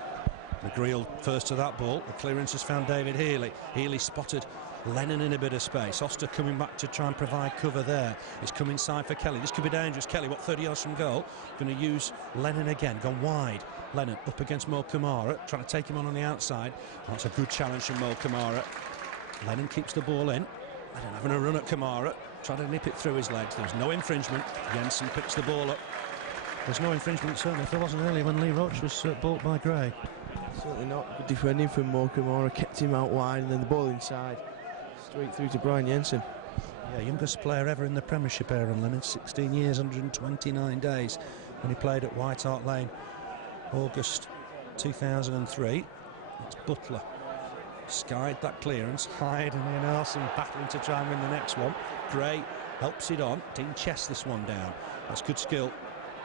McGreal first to that ball. The clearance has found David Healy. Healy spotted Lennon in a bit of space. Oster coming back to try and provide cover there. It's come inside for Kelly. This could be dangerous. Kelly, 30 yards from goal. Going to use Lennon again. Gone wide. Lennon up against Mo Camara. Trying to take him on the outside. That's a good challenge from Mo Camara. Lennon keeps the ball in. Lennon having a run at Camara. Trying to nip it through his legs. There was no infringement. Jensen picks the ball up. There's no infringement, certainly, if there wasn't earlier when Lee Roche was bought by Gray. Certainly not. Good defending from Mo Camara, kept him out wide, and then the ball inside, straight through to Brian Jensen. Yeah, youngest player ever in the Premiership, Aaron Lennon, 16 years, 129 days, when he played at White Hart Lane, August 2003. It's Butler. Skied that clearance. Hyde and Einarsson battling to try and win the next one. Gray helps it on. Deane chests this one down. That's good skill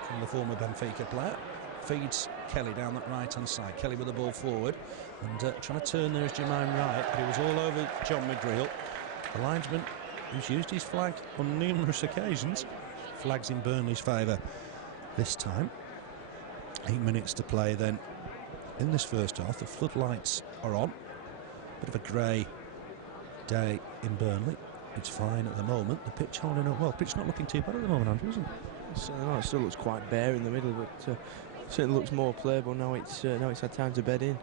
from the former Benfica player. Feeds Kelly down that right-hand side. Kelly with the ball forward and trying to turn there is Jermaine Wright, but he was all over John McGreal. The linesman, who's used his flag on numerous occasions, flags in Burnley's favour this time. 8 minutes to play then in this first half. The floodlights are on. Bit of a grey day in Burnley. It's fine at the moment. The pitch holding up well. Pitch not looking too bad at the moment, Andrew, isn't it? It still looks quite bare in the middle, but certainly looks more playable now. It's had time to bed in.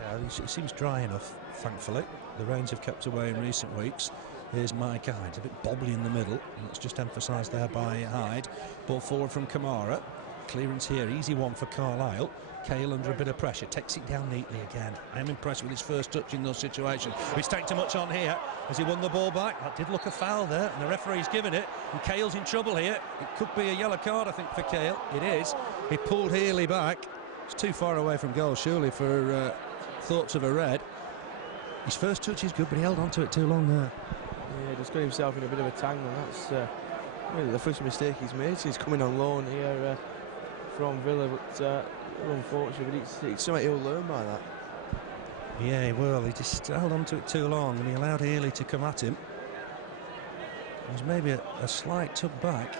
Yeah, it seems dry enough, thankfully. The rains have kept away in recent weeks. Here's Mike Hyde, a bit bobbly in the middle, and it's just emphasised there by Hyde. Ball forward from Camara. Clearance here, easy one for Carlisle. Cahill under a bit of pressure, takes it down neatly again. I am impressed with his first touch in those situations. He's taken too much on here. Has he won the ball back? That did look a foul there, and the referee's given it. And Cahill's in trouble here. It could be a yellow card, I think, for Cahill. It is. He pulled Healy back. It's too far away from goal, surely, for thoughts of a red. His first touch is good, but he held on to it too long there. Yeah, just got himself in a bit of a tangle. That's really the first mistake he's made since coming on loan here from Villa, but unfortunately, but it's something he'll learn by that. Yeah, well, he just held on to it too long and he allowed Healy to come at him. There's maybe a slight tuck back.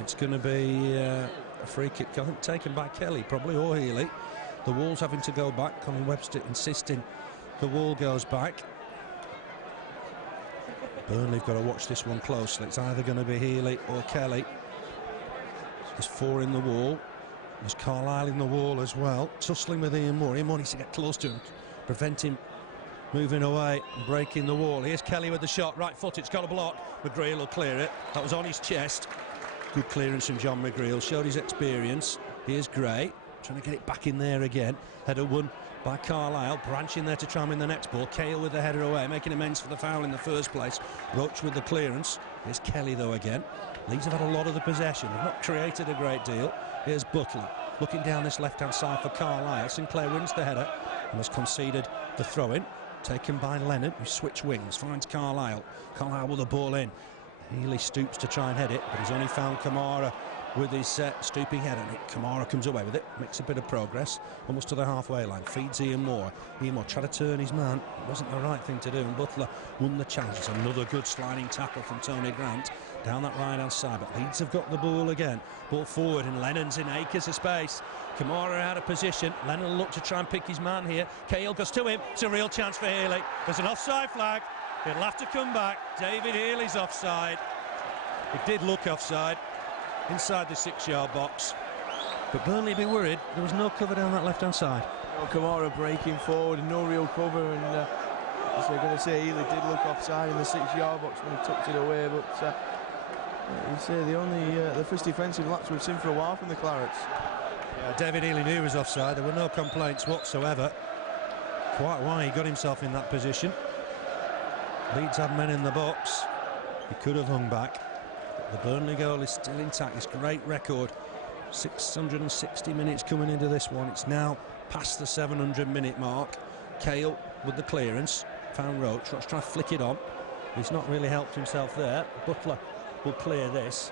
It's going to be a free kick, I think, taken by Kelly probably, or Healy. The Wolves having to go back. Colin Webster insisting the wall goes back. Burnley have got to watch this one closely. It's either going to be Healy or Kelly. There's 4 in the wall. There's Carlisle in the wall as well, tussling with Ian Moore. Ian Moore needs to get close to him, prevent him moving away and breaking the wall. Here's Kelly with the shot, right foot, it's got a block. McGreal will clear it. That was on his chest. Good clearance from John McGreal, showed his experience. Here's Gray, trying to get it back in there again. Header won by Carlisle, branching there to try and win the next ball. Cahill with the header away, making amends for the foul in the first place. Roche with the clearance. Here's Kelly though again. Leeds have had a lot of the possession, they've not created a great deal. Here's Butler, looking down this left-hand side for Carlisle. Sinclair wins the header and has conceded the throw-in. Taken by Lennon, who switch wings, finds Carlisle. Carlisle with the ball in. Healy stoops to try and head it, but he's only found Camara with his stooping head, and Camara comes away with it, makes a bit of progress, almost to the halfway line, feeds Ian Moore. Ian Moore tried to turn his man, it wasn't the right thing to do, and Butler won the challenge. It's another good sliding tackle from Tony Grant down that right-hand side, but Leeds have got the ball again. Ball forward, and Lennon's in acres of space. Camara out of position. Lennon will look to try and pick his man here. Cahill goes to him. It's a real chance for Healy. There's an offside flag. It'll have to come back. David Healy's offside. It did look offside inside the 6-yard box, but Burnley be worried. There was no cover down that left-hand side. Camara breaking forward, no real cover, and as they're going to say, Healy did look offside in the 6-yard box when he tucked it away, but you say the first defensive lapse we've seen for a while from the Clarets. Yeah, David Healy knew he was offside. There were no complaints whatsoever. Quite why he got himself in that position. Leeds had men in the box. He could have hung back. The Burnley goal is still intact. This great record, 660 minutes coming into this one. It's now past the 700-minute mark. Cahill with the clearance, found Roche. Roche trying to flick it on. He's not really helped himself there. Butler will clear this.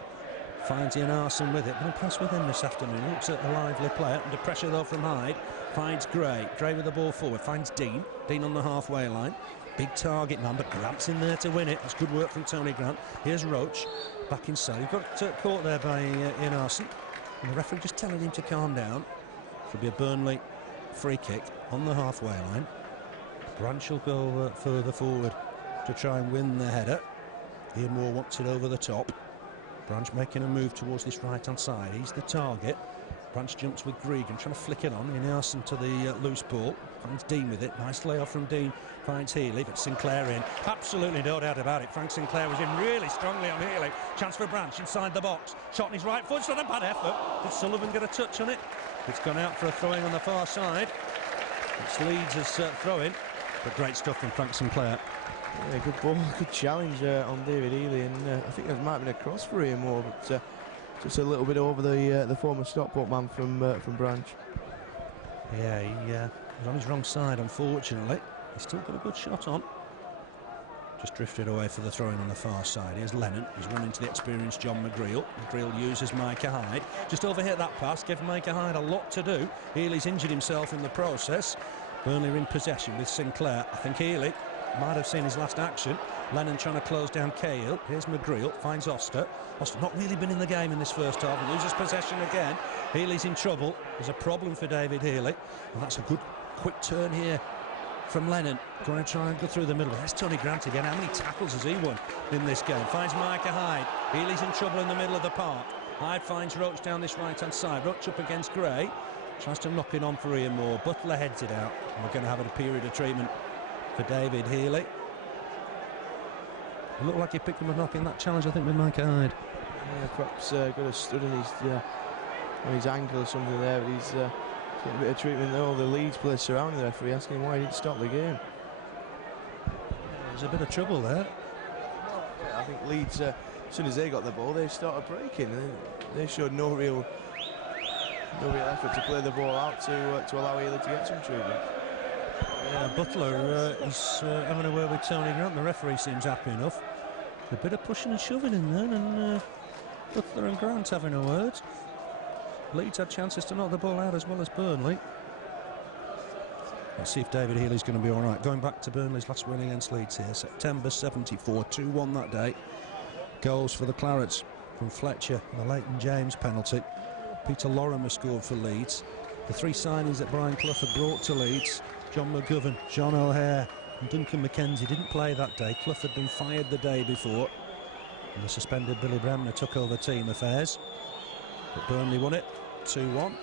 Finds Einarsson with it. Been impressed with him this afternoon. Looks at a lively player. Under pressure though from Hyde. Finds Gray. Gray with the ball forward. Finds Deane. Deane on the halfway line. Big target man, but Grant's in there to win it. It's good work from Tony Grant. Here's Roche back inside. He got caught there by Einarsson, and the referee just telling him to calm down. Should be a Burnley free kick on the halfway line. Branch will go further forward to try and win the header. Ian Moore wants it over the top. Branch making a move towards this right-hand side. He's the target. Branch jumps with Gregan, trying to flick it on. Einarsson to the loose ball. Finds Deane with it. Nice layoff from Deane. Finds Healy, but Sinclair in. Absolutely no doubt about it. Frank Sinclair was in really strongly on Healy. Chance for Branch inside the box. Shot on his right foot. It's not a bad effort. Did Sullivan get a touch on it? It's gone out for a throw-in on the far side. It's Leeds as throw-in. But great stuff from Frank Sinclair. Yeah, good ball, good challenge on David Healy, and I think there might have been a cross for Ian Moore, but just a little bit over the former Stockport man from Branch. Yeah, he was on his wrong side, unfortunately. He's still got a good shot on. Just drifted away for the throw-in on the far side. Here's Lennon. He's run into the experienced John McGreal. McGreal uses Micah Hyde. Just overhit that pass, gave Micah Hyde a lot to do. Healy's injured himself in the process. Burnley are in possession with Sinclair. I think Healy might have seen his last action. Lennon trying to close down Cahill. Here's McGreal, finds Oster. Oster not really been in the game in this first half. He loses possession again. Healy's in trouble. There's a problem for David Healy. And that's a good quick turn here from Lennon. Going to try and go through the middle. There's Tony Grant again. How many tackles has he won in this game? Finds Micah Hyde. Healy's in trouble in the middle of the park. Hyde finds Roche down this right-hand side. Roche up against Gray. Tries to knock it on for Ian Moore. Butler heads it out. And we're going to have a period of treatment for David Healy. It looked like he picked him a knock in that challenge, I think, with Micah Hyde. Yeah, perhaps got a stud in his ankle or something there, but he's getting a bit of treatment there. All the Leeds players surrounding the referee, asking him why he didn't stop the game. There's a bit of trouble there. I think Leeds, as soon as they got the ball, they started breaking. They showed no real effort to play the ball out to allow Healy to get some treatment. Yeah, Butler is having a word with Tony Grant. The referee seems happy enough. A bit of pushing and shoving in there, and Butler and Grant having a word. Leeds had chances to knock the ball out as well as Burnley. Let's see if David Healy's going to be all right. Going back to Burnley's last win against Leeds here, September 74, 2-1 that day. Goals for the Clarets from Fletcher and the Leighton James penalty. Peter Lorimer scored for Leeds. The three signings that Brian Clough had brought to Leeds, John McGovern, John O'Hare and Duncan McKenzie, didn't play that day. Clough had been fired the day before, and the suspended Billy Bremner took over team affairs. But Burnley won it 2-1.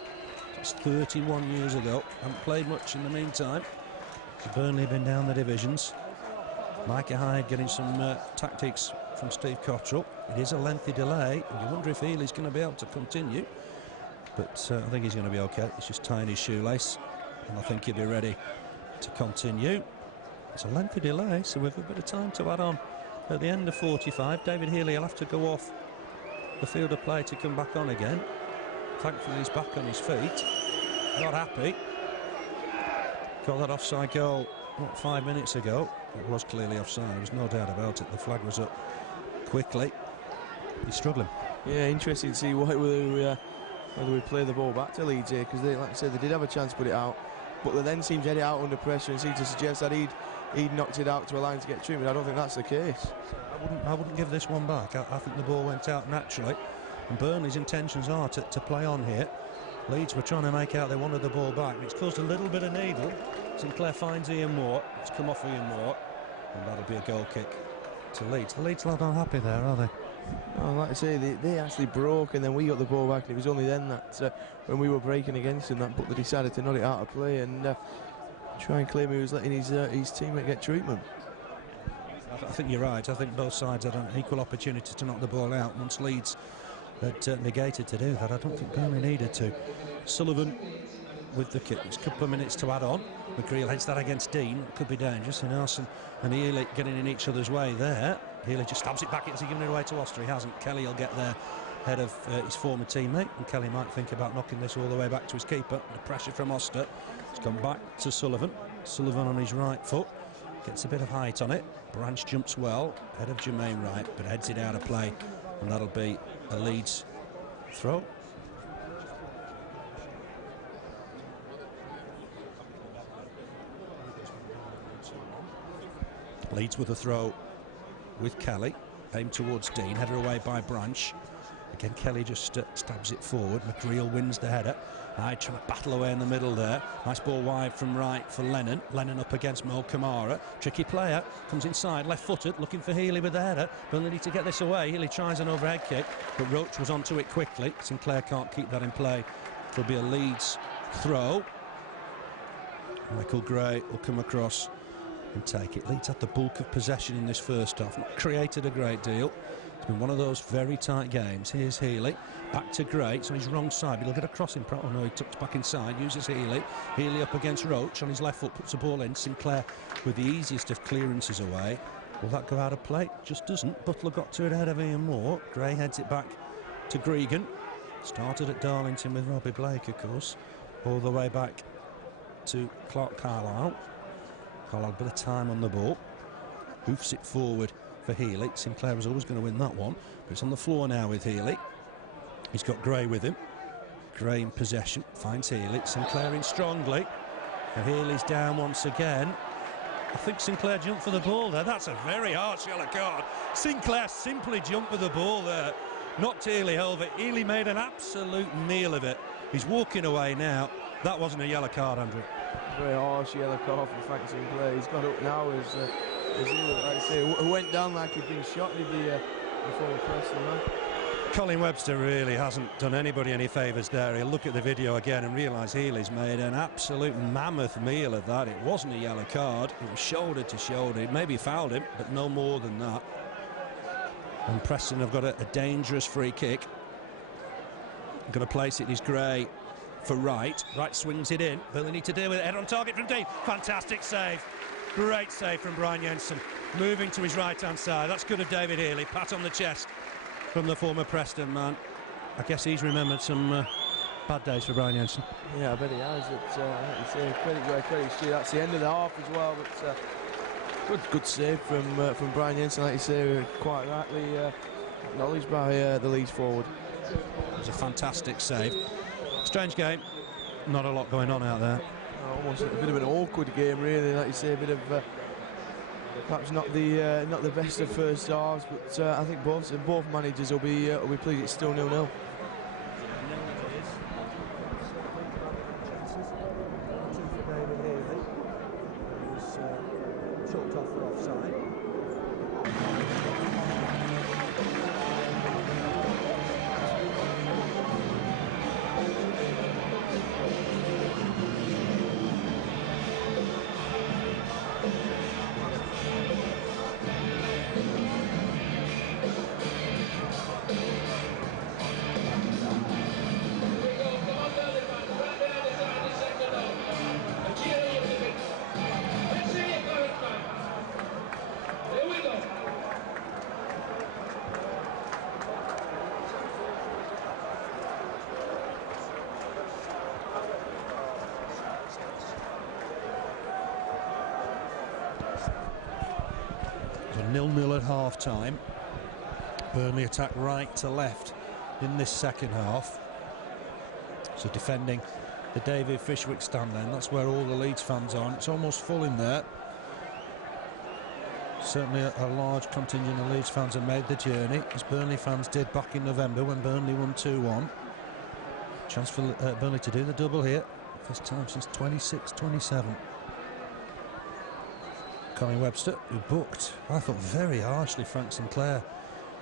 It's 31 years ago. Haven't played much in the meantime. Burnley have been down the divisions. Hyde getting some tactics from Steve Cotterill. It is a lengthy delay, and you wonder if Healy's going to be able to continue. But I think he's going to be okay. He's just tying his shoelace, and I think he'll be ready to continue. It's a lengthy delay, so we've a bit of time to add on. At the end of 45, David Healy will have to go off the field of play to come back on again. Thankfully, he's back on his feet. Not happy. Got that offside goal, what, 5 minutes ago. It was clearly offside, there was no doubt about it. The flag was up quickly. He's struggling. Yeah, interesting to see whether we play the ball back to Leeds here, because like I said, they did have a chance to put it out, but they then seemed to head it out under pressure and seemed to suggest that he'd knocked it out to a line to get treatment. I don't think that's the case. I wouldn't give this one back. I think the ball went out naturally, and Burnley's intentions are to play on here. Leeds were trying to make out they wanted the ball back. It's caused a little bit of needle. Sinclair finds Ian Moore. It's come off Ian Moore, and that'll be a goal kick to Leeds. The Leeds lot aren't happy there, are they? Oh, like I say, they actually broke, and then we got the ball back, and it was only then that when we were breaking against them, that Butler decided to nod it out of play and try and claim he was letting his teammate get treatment. I think you're right. I think both sides had an equal opportunity to knock the ball out. Once Leeds had negated to do that, I don't think Burnley needed to. Sullivan with the kick. There's a couple of minutes to add on. McGreal heads that against Deane. Could be dangerous. Einarsson and Healy getting in each other's way there. Healy just stabs it back. Has he given it away to Oster? He hasn't. Kelly will get there ahead of his former teammate, and Kelly might think about knocking this all the way back to his keeper. The pressure from Oster. It's gone back to Sullivan. Sullivan on his right foot. Gets a bit of height on it. Branch jumps well ahead of Jermaine Wright, but heads it out of play, and that'll be a Leeds throw. Leeds with a throw with Kelly, aimed towards Deane, header away by Branch. Again, Kelly just stabs it forward. McGreal wins the header. Hyde trying to battle away in the middle there. Nice ball wide from Wright for Lennon. Lennon up against Camara. Tricky player, comes inside, left-footed, looking for Healy with the header. But they need to get this away. Healy tries an overhead kick, but Roche was onto it quickly. Sinclair can't keep that in play. It'll be a Leeds throw. Michael Gray will come across and take it. Leeds had the bulk of possession in this first half, not created a great deal. It's been one of those very tight games. Here's Healy, back to Gray, it's on his wrong side, but he'll get a crossing. Oh no, he tucks back inside, uses Healy. Healy up against Roche on his left foot, puts the ball in. Sinclair with the easiest of clearances away. Will that go out of play? Just doesn't. Butler got to it ahead of Ian Moore. Gray heads it back to Gregan. Started at Darlington with Robbie Blake, of course, all the way back to Carlisle. Carlisle a bit of time on the ball. Hoofs it forward for Healy. Sinclair was always going to win that one, but it's on the floor now with Healy. He's got Gray with him. Gray in possession, finds Healy. Sinclair in strongly, and Healy's down once again. I think Sinclair jumped for the ball there. That's a very harsh yellow card. Sinclair simply jumped for the ball there. Knocked Healy over. Healy made an absolute meal of it. He's walking away now. That wasn't a yellow card, Andrew. Very harsh yellow card for Frank Sinclair. He's got up now as he, like I say, went down like he'd been shot before he pressed the man. Colin Webster really hasn't done anybody any favours there. He'll look at the video again and realise Healy's made an absolute mammoth meal of that. It wasn't a yellow card. It was shoulder to shoulder. It maybe fouled him, but no more than that. And Preston have got a dangerous free kick. Got to place it. Is Gray for Wright. Wright swings it in, but they need to deal with it. Head on target from Deane. Fantastic save. Great save from Brian Jensen. Moving to his right-hand side. That's good of David Healy. Pat on the chest from the former Preston man. I guess he's remembered some bad days for Brian Jensen. Yeah, I bet he has. It's, like you say, credit where credit's due. That's the end of the half as well. But good save from Brian Jensen, like you say, quite rightly acknowledged by the Leeds forward. It was a fantastic save. Strange game. Not a lot going on out there. Almost a bit of an awkward game, really. Like you say, a bit of perhaps not the best of first halves, but I think both managers will be pleased. It's still 0-0. 0-0 at half-time. Burnley attack right to left in this second half. So defending the David Fishwick stand then, that's where all the Leeds fans are. It's almost full in there. Certainly a large contingent of Leeds fans have made the journey, as Burnley fans did back in November when Burnley won 2-1. Chance for Burnley to do the double here. First time since 26-27. Colin Webster, who booked, I thought, very harshly Frank Sinclair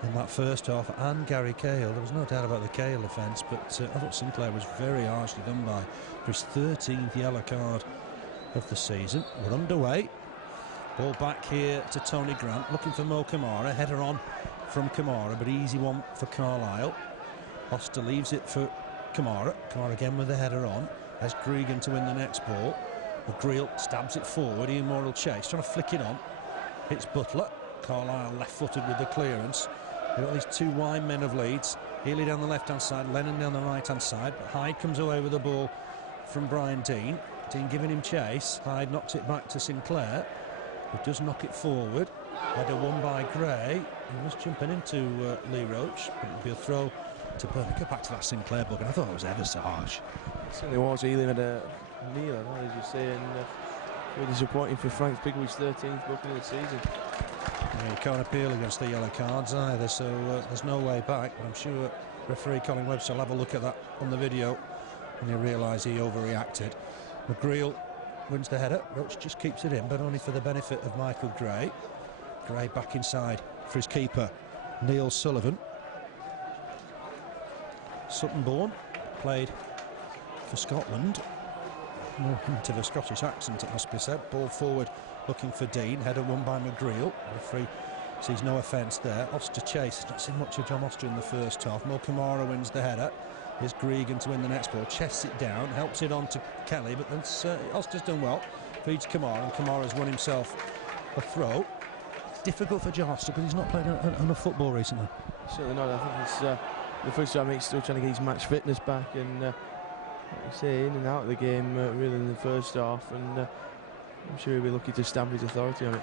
in that first half, and Gary Cahill. There was no doubt about the Cahill offence, but I thought Sinclair was very harshly done by for his 13th yellow card of the season. We're underway. Ball back here to Tony Grant, looking for Mo Camara. Header on from Camara, but easy one for Carlisle. Oster leaves it for Camara. Camara again with the header on. There's Gregan to win the next ball. McGreal stabs it forward. Ian Moore will chase, trying to flick it on. It's Butler. Carlisle left-footed with the clearance. We've got these two wide men of Leeds. Healy down the left-hand side, Lennon down the right-hand side. But Hyde comes away with the ball from Brian Deane. Deane giving him chase. Hyde knocks it back to Sinclair, who does knock it forward. Header won by Gray. He was jumping into Lee Roche, but it'll be a throw to Burnley. Go back to that Sinclair book, and I thought it was ever so harsh. It certainly was. Healy had a kneel, as you say, and really disappointing for Frank Bigwish's 13th booking of the season. Yeah, you can't appeal against the yellow cards either, so there's no way back. But I'm sure referee Colin Webster will have a look at that on the video and he'll realise he overreacted. McGreal wins the header. Roche just keeps it in, but only for the benefit of Michael Gray. Gray back inside for his keeper, Neil Sullivan. Sutton-born, played for Scotland. More into the Scottish accent, it must be said. Ball forward, looking for Deane. Header won by McGreal. Referee sees no offence there. Oster chase. Not seen much of John Oster in the first half. Mo Camara wins the header. Here's Gregan to win the next ball. Chests it down, helps it on to Kelly, but then Oster's done well. Feeds Camara, and Camara's won himself a throw. Difficult for John Oster because he's not played enough football recently. Certainly not. I think it's the first time he's still trying to get his match fitness back, and like you say, in and out of the game really in the first half, and I'm sure he'll be lucky to stamp his authority on it.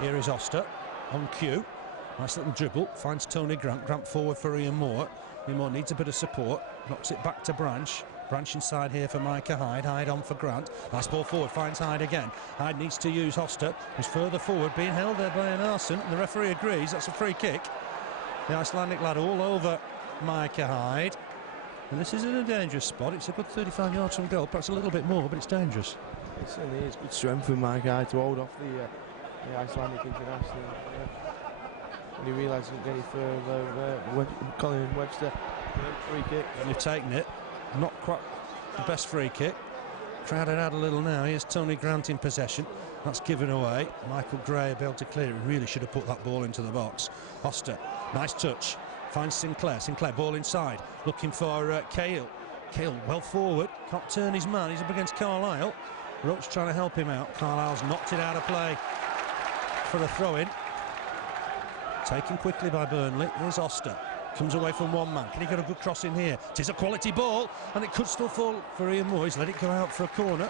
Here is Oster on cue. Nice little dribble, finds Tony Grant. Grant forward for Ian Moore. Ian Moore needs a bit of support, knocks it back to Branch. Branch inside here for Micah Hyde. Hyde on for Grant. Nice ball forward, finds Hyde again. Hyde needs to use Oster, who's further forward, being held there by Einarsson, and the referee agrees. That's a free kick. The Icelandic lad all over Micah Hyde. And this isn't a dangerous spot. It's a good 35 yards from goal, perhaps a little bit more, but it's dangerous. It certainly is good strength for Micah Hyde to hold off the Icelandic international. When he realised he didn't get any further, Colin Webster, free kick. And they've taken it. Not quite the best free kick. Crowded out a little now. Here's Tony Grant in possession. That's given away. Michael Gray will be able to clear it. Really should have put that ball into the box. Oster, nice touch. Finds Sinclair. Sinclair ball inside. Looking for Cahill. Cahill well forward. Can't turn his man. He's up against Carlisle. Roche trying to help him out. Carlisle's knocked it out of play for a throw-in. Taken quickly by Burnley. Here's Oster. Comes away from one man. Can he get a good cross in here? It is a quality ball, and it could still fall for Ian Moore. He's let it go out for a corner.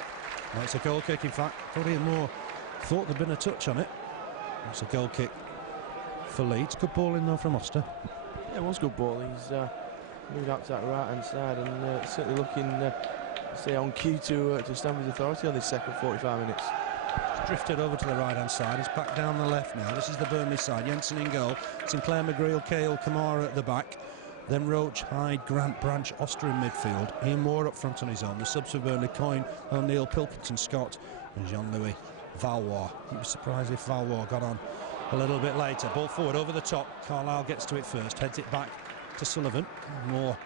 No, it's a goal kick, in fact. Thought Ian Moore thought there'd been a touch on it. It's a goal kick for Leeds. Good ball in though from Oster. Yeah, it was good ball. He's moved out to that right-hand side, and certainly looking, say, on cue to stamp his authority on this second 45 minutes. Drifted over to the right-hand side. He's back down the left now. This is the Burnley side. Jensen in goal. Sinclair, McGreal, Cahill, Camara at the back. Then Roche, Hyde, Grant, Branch, Oster in midfield. Ian Moore up front on his own. The subs for Burnley: Coyne, O'Neill, Pilkington, Scott, and Jean-Louis Valois. You'd be surprised if Valois got on a little bit later. Ball forward over the top. Carlisle gets to it first. Heads it back to Sullivan. Moore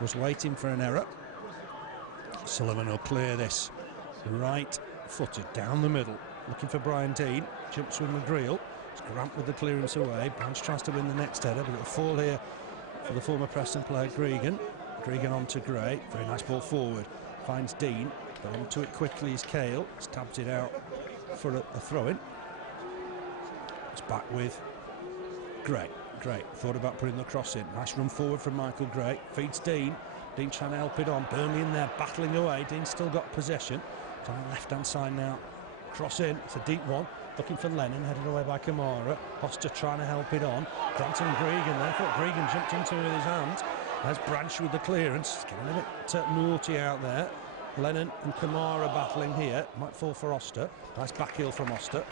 was waiting for an error. Sullivan will clear this. Right footed down the middle. Looking for Brian Deane. Jumps with McGreal. It's Grant with the clearance away. Branch tries to win the next header, but it'll fall here for the former Preston player Gregan. Gregan on to Gray. Very nice ball forward. Finds Deane. But onto it quickly is Cahill. Stabs it out for a throw-in. It's back with Gray. Gray thought about putting the cross in. Nice run forward from Michael Gray. Feeds Deane. Deane trying to help it on. Burnley in there battling away. Deane's still got possession. It's on the left-hand side now cross in, it's a deep one, looking for Lennon, headed away by Camara. Oster trying to help it on. Grant and Gregan there, thought Gregan jumped into it with his hand. There's Branch with the clearance, getting a bit naughty out there. Lennon and Camara battling here, might fall for Oster. Nice back heel from Oster.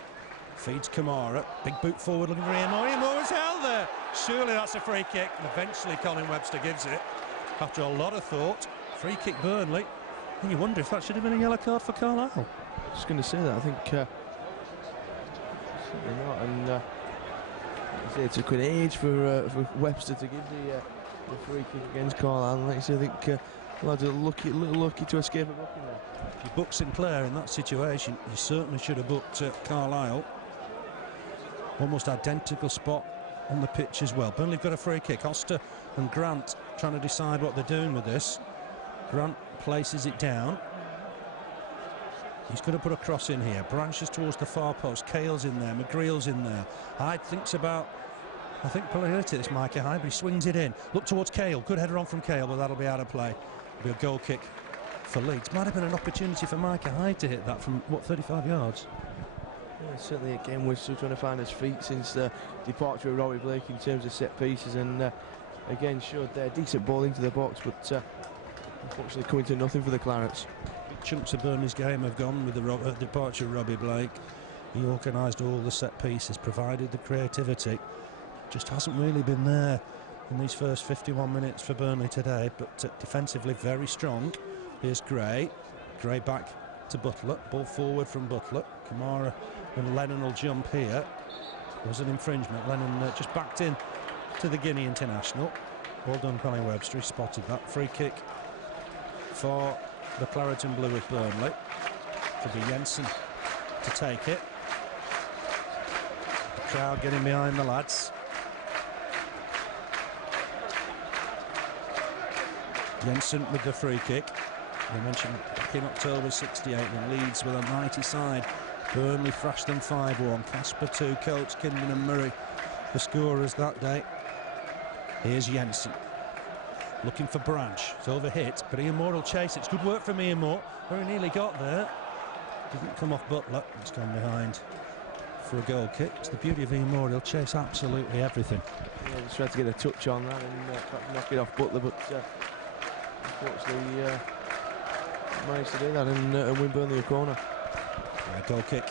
Feeds Camara, big boot forward looking for Iamore. Iamore was held there. Surely that's a free kick. And eventually Colin Webster gives it after a lot of thought. Free kick Burnley. And you wonder if that should have been a yellow card for Carlisle. I was going to say that. I think certainly not. And it took an age for Webster to give the free kick against Carlisle. And like you say, I think lads are a little lucky to escape a booking there. If you book Sinclair in that situation, you certainly should have booked Carlisle. Almost identical spot on the pitch as well. Burnley got a free kick. Oster and Grant trying to decide what they're doing with this. Grant places it down. He's going to put a cross in here. Branches towards the far post. Cahill's in there. McGreal's in there. Hyde thinks about, I think, probably hit it, this Micah Hyde, but he swings it in. Look towards Cahill. Good header on from Cahill, but that'll be out of play. It'll be a goal kick for Leeds. Might have been an opportunity for Micah Hyde to hit that from, what, 35 yards? Yeah, certainly again we're still trying to find his feet since the departure of Robbie Blake in terms of set pieces, and again showed their decent ball into the box, but unfortunately coming to nothing for the Clarets. Big chunks of Burnley's game have gone with the departure of Robbie Blake. He organised all the set pieces, provided the creativity. Just hasn't really been there in these first 51 minutes for Burnley today, but defensively very strong. Here's Gray back to Butler, ball forward from Butler. Camara and Lennon will jump here. There was an infringement. Lennon just backed in to the Guinea international. Well done, Colin Webster, he spotted that. Free kick for the Claret and Blue of Burnley. Could be Jensen to take it. The crowd getting behind the lads. Jensen with the free kick. We mentioned back in October '68 when Leeds were a mighty side. Burnley thrashed them 5-1. Casper 2, Coates, Kidman and Murray the scorers that day. Here's Jensen looking for Branch. It's overhit, but Iamore will chase it. It's good work from Iamore. Very nearly got there. Didn't come off Butler. It's gone behind for a goal kick. It's the beauty of Iamore. He'll chase absolutely everything. Yeah, just tried to get a touch on that and knock it off Butler, but unfortunately managed to do that and win Burnley a corner. Goal kick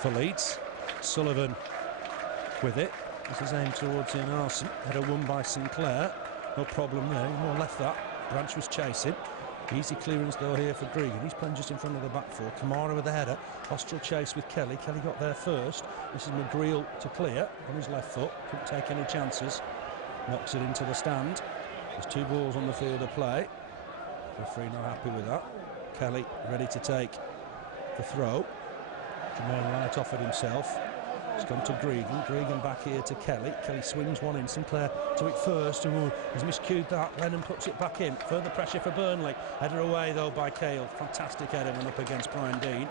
for Leeds. Sullivan with it. This is aimed towards Einarsson. Header won by Sinclair. No problem there. More left that. Branch was chasing. Easy clearance though here for Gregan. He's playing just in front of the back four. Camara with the header. Oster chase with Kelly. Kelly got there first. This is McGreal to clear on his left foot. Couldn't take any chances. Knocks it into the stand. There's 2 balls on the field of play. Referee not happy with that. Kelly ready to take the throw. Jermaine Wright offered himself. It's gone to Gregan. Gregan back here to Kelly. Kelly swings one in. Sinclair to it first. Ooh, he's miscued that. Lennon puts it back in. Further pressure for Burnley. Header away though by Cahill. Fantastic header went up against Brian Deane.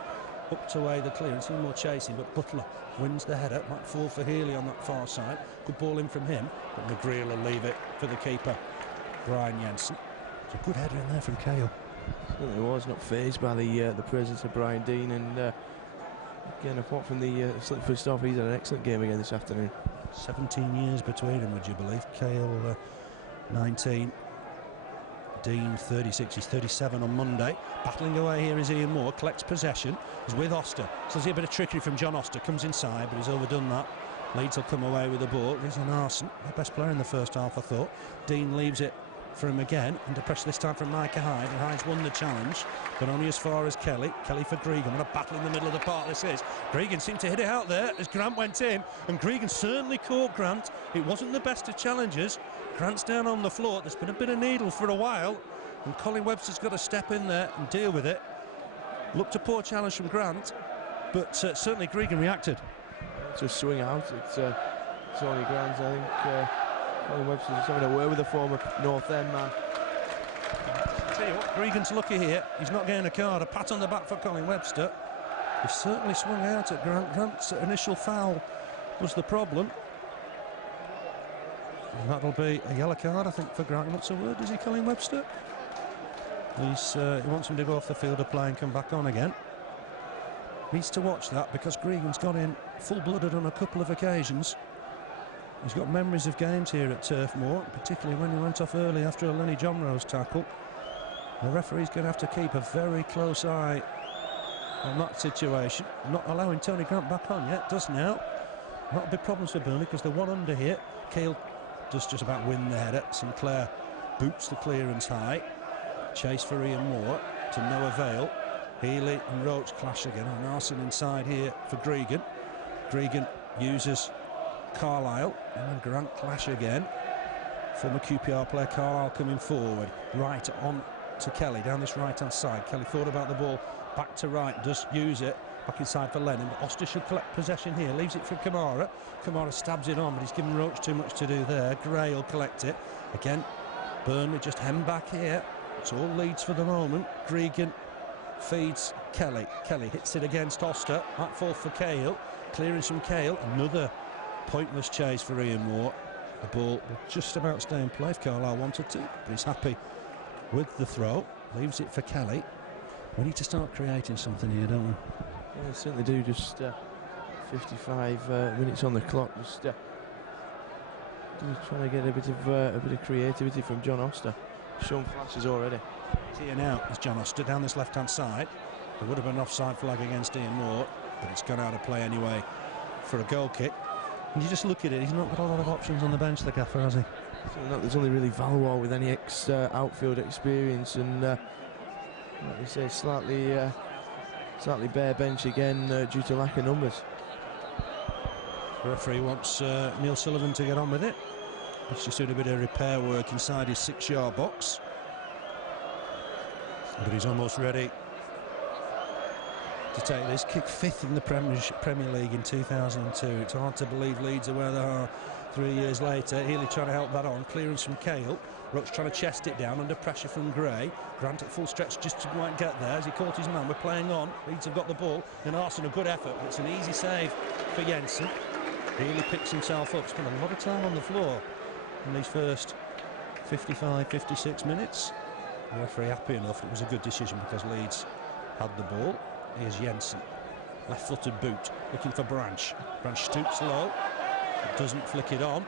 Hooked away the clearance. More chasing, but Butler wins the header. Might fall for Healy on that far side. Good ball in from him, but McGreal will leave it for the keeper, Brian Jensen. It's a good header in there from Cahill. Certainly was not fazed by the presence of Brian Deane, and again, apart from the slip first off, he's had an excellent game again this afternoon. 17 years between them, would you believe? Cahill 19, Deane 36, he's 37 on Monday. Battling away here is Iamore, collects possession, he's with Oster. So there's a bit of trickery from John Oster, comes inside, but he's overdone that. Leeds will come away with the ball. There's Einarsson, the best player in the first half, I thought. Deane leaves it for him again, under pressure this time from Micah Hyde, and Hyde's won the challenge, but only as far as Kelly. Kelly for Gregan. What a battle in the middle of the park this is. Gregan seemed to hit it out there as Grant went in, and Gregan certainly caught Grant. It wasn't the best of challenges. Grant's down on the floor. There's been a bit of needle for a while, and Colin Webster's got to step in there and deal with it. Looked a poor challenge from Grant, but certainly Gregan reacted. Just swing out. It's only Grant, I think. Colin Webster's just having a word with the former North End man. I'll tell you what, Gregan's lucky here. He's not getting a card. A pat on the back for Colin Webster. He certainly swung out at Grant. Grant's initial foul was the problem. And that'll be a yellow card, I think, for Grant. He wants a word, does he, Colin Webster? He wants him to go off the field of play and come back on again. Needs to watch that because Gregan's got in full-blooded on a couple of occasions. He's got memories of games here at Turf Moor, particularly when he went off early after a Lenny John Rose tackle. The referee's going to have to keep a very close eye on that situation. Not allowing Tony Grant back on yet, does now. Not big problems for Burnley because they're one under here. Cahill does just about win the header. Sinclair boots the clearance high. Chase for Ian Moore to no avail. Healy and Roche clash again. Einarsson inside here for Gregan. Gregan uses Carlisle and then Grant clash again. Former QPR player Carlisle coming forward. Wright on to Kelly down this right hand side. Kelly thought about the ball, back to Wright, does use it back inside for Lennon, but Oster should collect possession here, leaves it for Camara. Camara stabs it on, but he's given Roche too much to do there. Gray will collect it again. Burnley just hem back here. It's all Leeds for the moment. Gregan feeds Kelly. Kelly hits it against Oster. Might fall for Cahill. Clearance from Cahill. Another pointless chase for Ian Moore. The ball will just about stay in play if Carlisle wanted to, but he's happy with the throw. Leaves it for Kelly. We need to start creating something here, don't we? Yeah, certainly do. Just 55 minutes on the clock. Just trying to get a bit of creativity from John Oster. Shown flashes already. Here now is John Oster down this left-hand side. There would have been an offside flag against Ian Moore, but it's gone out of play anyway for a goal kick. And you just look at it, he's not got a lot of options on the bench, the gaffer, has he? So there's only really Valois with any outfield experience, and like you say, slightly bare bench again due to lack of numbers. The referee wants Neil Sullivan to get on with it. He's just doing a bit of repair work inside his 6-yard box, but he's almost ready to take this. Kick 5th in the Premier League in 2002. It's hard to believe Leeds are where they are 3 years later. Healy trying to help that on. Clearance from Cahill. Roche trying to chest it down under pressure from Gray. Grant at full stretch just to quite get there as he caught his man. We're playing on. Leeds have got the ball. Einarsson, a good effort, but it's an easy save for Jensen. Healy picks himself up. Spent a lot of time on the floor in these first 55, 56 minutes. The referee happy enough. It was a good decision because Leeds had the ball. Here's Jensen, left-footed boot, looking for Branch. Branch stoops low, doesn't flick it on.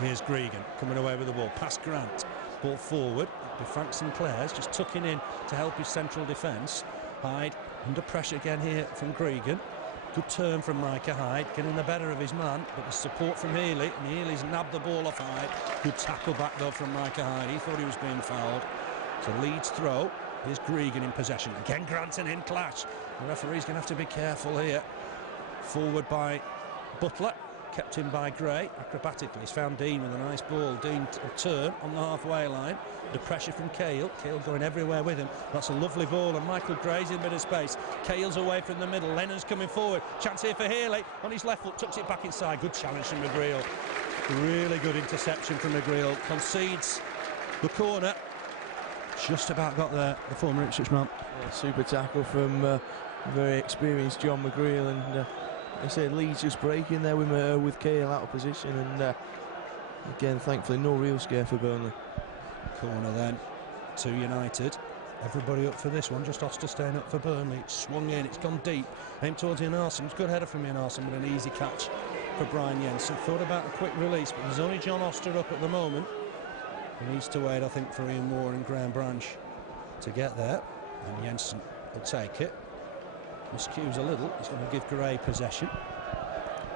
Here's Gregan coming away with the ball, past Grant, ball forward. Frank Sinclair's just tucking in to help his central defence. Hyde under pressure again here from Gregan. Good turn from Micah Hyde, getting the better of his man, but the support from Healy, and Healy's nabbed the ball off Hyde. Good tackle back though from Micah Hyde. He thought he was being fouled. So Leeds throw. Here's Gregan in possession. Again, Grant and in clash. The referee's going to have to be careful here. Forward by Butler, kept in by Gray. Acrobatically, he's found Deane with a nice ball. Deane a turn on the halfway line. The pressure from Cahill. Cahill going everywhere with him. That's a lovely ball, and Michael Gray's in a bit of space. Cahill's away from the middle. Lennon's coming forward. Chance here for Healy. On his left foot, tucks it back inside. Good challenge from McGreal. Really good interception from McGreal. Concedes the corner. Just about got there, the former Ipswich man. Yeah, super tackle from very experienced John McGreal, and I said Leeds just breaking there with Cahill out of position, and again, thankfully, no real scare for Burnley. Corner then to United. Everybody up for this one, just Oster staying up for Burnley. It's swung in, it's gone deep, aimed towards Einarsson. It's a good header from Einarsson, but an easy catch for Brian Jensen. Thought about a quick release, but there's only John Oster up at the moment. He needs to wait, I think, for Ian Moore and Graham Branch to get there. And Jensen will take it. Miscues a little. He's going to give Gray possession.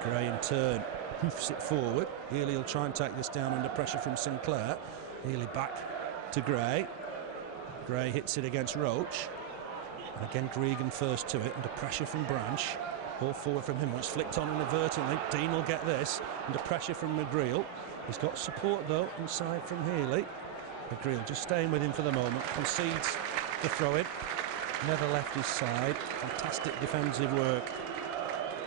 Gray in turn hoofs it forward. Healy will try and take this down under pressure from Sinclair. Healy back to Gray. Gray hits it against Roche. And again, Gregan first to it under pressure from Branch. Ball forward from him. It's flicked on inadvertently. Deane will get this under pressure from McGreal. He's got support though inside from Healy. McGreal just staying with him for the moment. Concedes the throw-in. Never left his side. Fantastic defensive work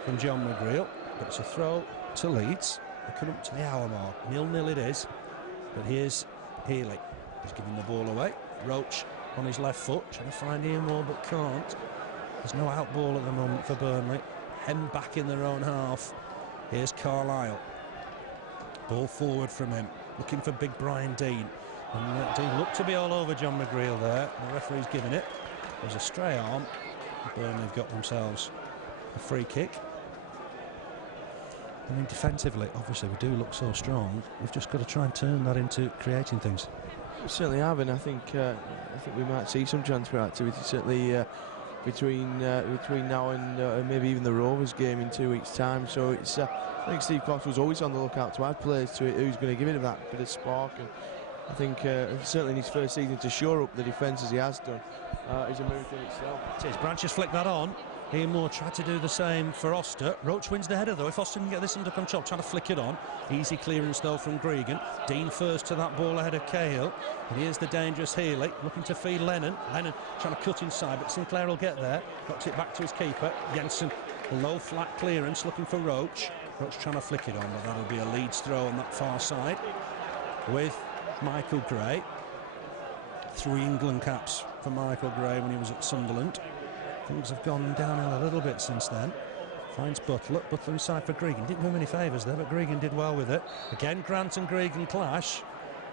from John McGreal. But it's a throw to Leeds. They come up to the hour mark. 0-0 it is. But here's Healy. He's giving the ball away. Roche on his left foot, trying to find Ian Moore but can't. There's no out ball at the moment for Burnley. Hem back in their own half. Here's Carlisle. Ball forward from him, looking for big Brian Deane. And Deane looked to be all over John McGreal there. The referee's giving it. There's a stray arm Burnley have got themselves a free kick. I mean, defensively, obviously, we do look so strong. We've just got to try and turn that into creating things. We certainly have, and I think we might see some transfer activity, certainly between now and maybe even the Rovers game in 2 weeks' time. So it's I think Steve Clark was always on the lookout to add players to it who's going to give it that bit of spark, and I think certainly in his first season to shore up the defence as he has done is a miracle in itself. It is. Branch has flicked that on. Ian Moore tried to do the same for Oster. Roche wins the header though. If Oster can get this under control, trying to flick it on. Easy clearance though from Gregan. Deane first to that ball ahead of Cahill. And here's the dangerous Healy looking to feed Lennon. Lennon trying to cut inside, but Sinclair will get there. Knocks it back to his keeper. Jensen, a low flat clearance looking for Roche. Roche trying to flick it on, but that'll be a Leeds throw on that far side. With Michael Gray. 3 England caps for Michael Gray when he was at Sunderland. Things have gone downhill a little bit since then. Finds Butler. Butler inside for Gregan. Didn't do him any favours there, but Gregan did well with it. Again, Grant and Gregan clash.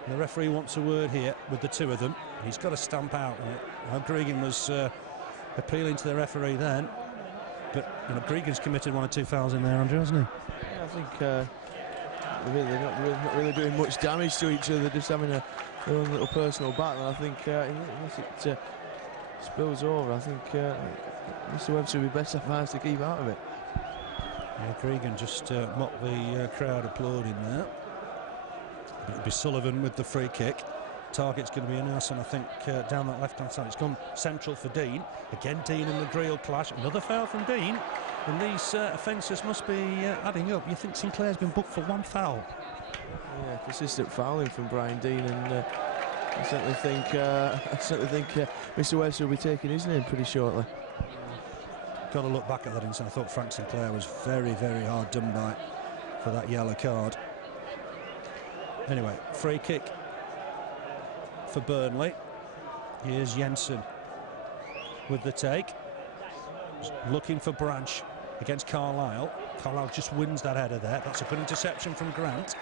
And the referee wants a word here with the two of them. He's got to stamp out. Now Gregan was appealing to the referee then. But you know, Gregan's committed 1 or 2 fouls in there, Andrew, hasn't he? Yeah, I think they're not really doing much damage to each other, just having their own little personal battle. I think unless it spills over, I think Mr. Webster would be best advised to keep out of it. Yeah, Gregan just mocked the crowd applauding there. It'll be Sullivan with the free kick. Target's going to be Einarsson, I think, down that left-hand side. It's gone central for Deane. Again, Deane and McGreal clash. Another foul from Deane. And these offences must be adding up. You think Sinclair's been booked for 1 foul? Yeah, consistent fouling from Brian Deane, and I certainly think Mr. Webster will be taking his name pretty shortly. Got to look back at that inside. I thought Frank Sinclair was very, very hard done by for that yellow card. Anyway, free kick for Burnley. Here's Jensen with the take. Looking for Branch against Carlisle. Carlisle just wins that header there. That's a good interception from Grant.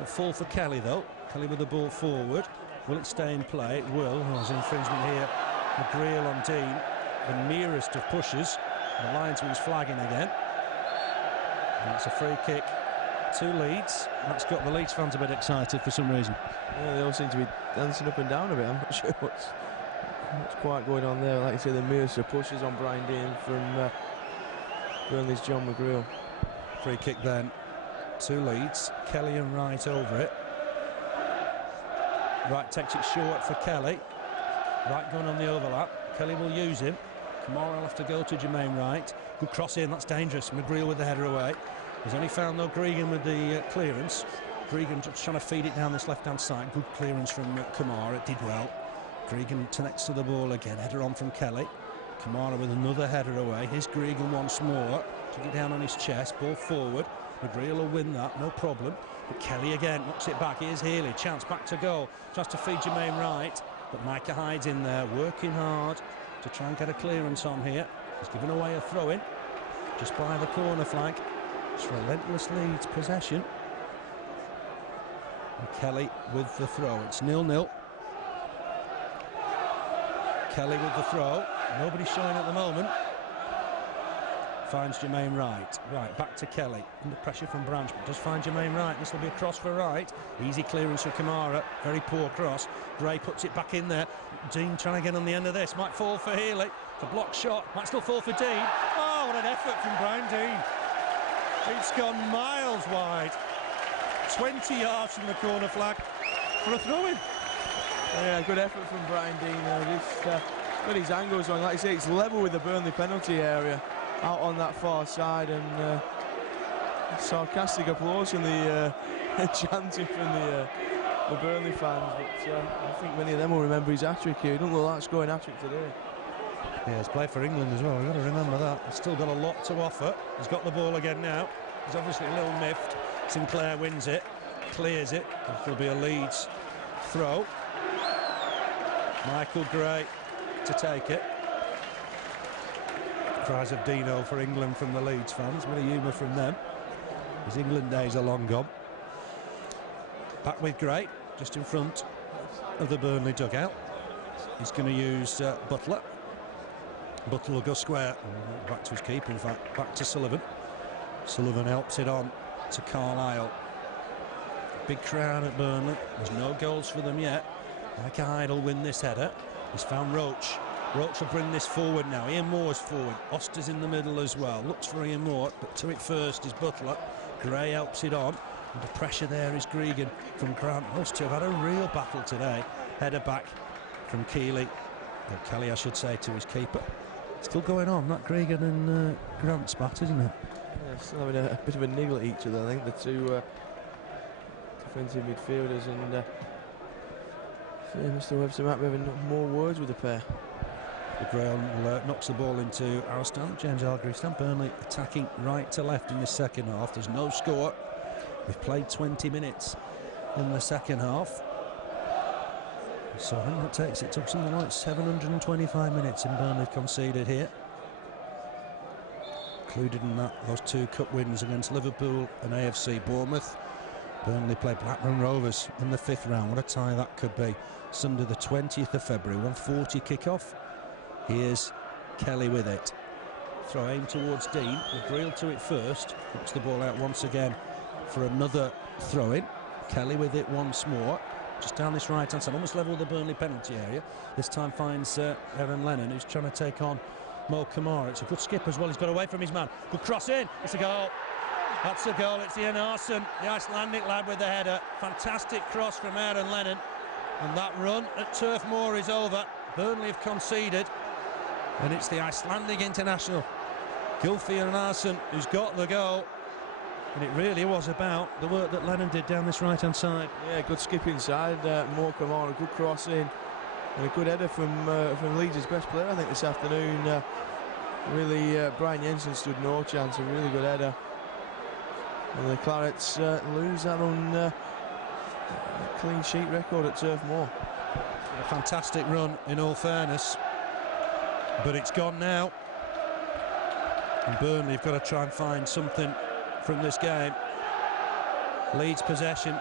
A fall for Kelly though. Kelly with the ball forward. Will it stay in play? It will. There's an infringement here. McGreal on Deane. The merest of pushes. The linesman's flagging again. And it's a free kick to Leeds. That's got the Leeds fans a bit excited for some reason. Yeah, they all seem to be dancing up and down a bit. I'm not sure what's quite going on there. Like you say, the merest of pushes on Brian Deane from Burnley's John McGreal. Free kick then to Leeds. Kelly and Wright over it. Wright takes it short for Kelly. Wright going on the overlap. Kelly will use him. Camara will have to go to Jermaine Wright. Good cross in, that's dangerous. McGreal with the header away. He's only found though Gregan with the clearance. Gregan just trying to feed it down this left-hand side. Good clearance from Camara, it did well. Gregan connects to the ball again. Header on from Kelly. Camara with another header away. Here's Gregan once more. Took it down on his chest. Ball forward. McGreal will win that, no problem. But Kelly again knocks it back. Here's Healy. Chance back to goal. Tries to feed Jermaine Wright. But Micah Hyde's in there, working hard to try and get a clearance on here. He's given away a throw-in just by the corner flag. It's relentless Leeds possession. And Kelly with the throw. It's 0-0. Kelly with the throw. Nobody's showing at the moment. Finds Jermaine Wright. Right, back to Kelly. Under pressure from Branch, but does find Jermaine Wright. This will be a cross for Wright. Easy clearance for Camara. Very poor cross. Gray puts it back in there. Deane trying to get on the end of this. Might fall for Healy. It's a blocked shot. Might still fall for Deane. Oh, what an effort from Brian Deane. It's gone miles wide. 20 yards from the corner flag for a throw-in. Yeah, good effort from Brian Deane. Got his angles on. Like I say, it's level with the Burnley penalty area out on that far side, and sarcastic applause from the chanting from the Burnley fans. But I think many of them will remember his hat-trick here. He doesn't look like scoring hat-trick today. Yeah, he's played for England as well. We've got to remember that. He's still got a lot to offer. He's got the ball again now. He's obviously a little miffed. Sinclair wins it, clears it. It'll be a Leeds throw. Michael Gray to take it. Cries of Dino for England from the Leeds fans. Bit of humour from them. His England days are long gone. Back with Gray, just in front of the Burnley dugout. He's going to use Butler. Butler will go square. Back to his keeper, in fact, back to Sullivan. Sullivan helps it on to Carlisle. Big crowd at Burnley. There's no goals for them yet. Like Hyde will win this header. He's found Roche. Roche will bring this forward now. Ian Moore's forward. Oster's in the middle as well. Looks for Ian Moore, but to it first is Butler. Gray helps it on. Under pressure there is Gregan from Grant. Those two have had a real battle today. Header back from Healy. Kelly, I should say, to his keeper. Still going on, that Gregan and Grant spat, isn't it? Yeah, still having a bit of a niggle at each other, I think, the two defensive midfielders, and Mr. Webster might be having more words with the pair. McGreal knocks the ball into our stand. James Hargreaves stand. Burnley attacking right to left in the second half. There's no score. We've played 20 minutes in the second half. So I think that takes it to something like 725 minutes in Burnley conceded here. Included in that, those two cup wins against Liverpool and AFC Bournemouth. Burnley play Blackburn Rovers in the 5th round. What a tie that could be. Sunday the 20th of February, 1:40 kick-off. Here's Kelly with it. Throw aimed towards Deane. McGreal to it first. Puts the ball out once again for another throw-in. Kelly with it once more. Just down this right-hand side, almost level with the Burnley penalty area. This time finds Lennon, who's trying to take on Camara. It's a good skip as well. He's got away from his man. Good cross in. It's a goal. That's a goal. It's Einarsson, the Icelandic lad with the header. Fantastic cross from Lennon. And that run at Turf Moor is over. Burnley have conceded. And it's the Icelandic international, Gylfi Einarsson, who's got the goal. And it really was about the work that Lennon did down this right-hand side. Yeah, good skip inside. Camara, good cross in. And a good header from Leeds' best player, I think, this afternoon. Brian Jensen stood no chance. A really good header. And the Clarets lose that on clean sheet record at Turf Moor. A fantastic run, in all fairness. But it's gone now. And Burnley have got to try and find something from this game. Leeds possession.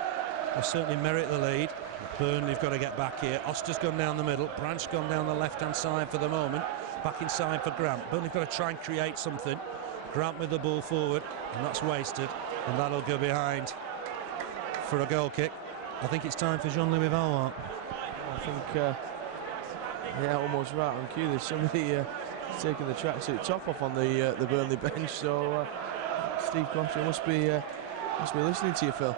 They certainly merit the lead. Burnley have got to get back here. Oster's gone down the middle. Branch gone down the left-hand side for the moment. Back inside for Grant. Burnley have got to try and create something. Grant with the ball forward, and that's wasted. And that'll go behind for a goal kick. I think it's time for Jean-Louis Valois. I think, yeah, almost right on cue. There's somebody taking the tracksuit top off on the Burnley bench. So Steve Cotterill must be listening to you, Phil.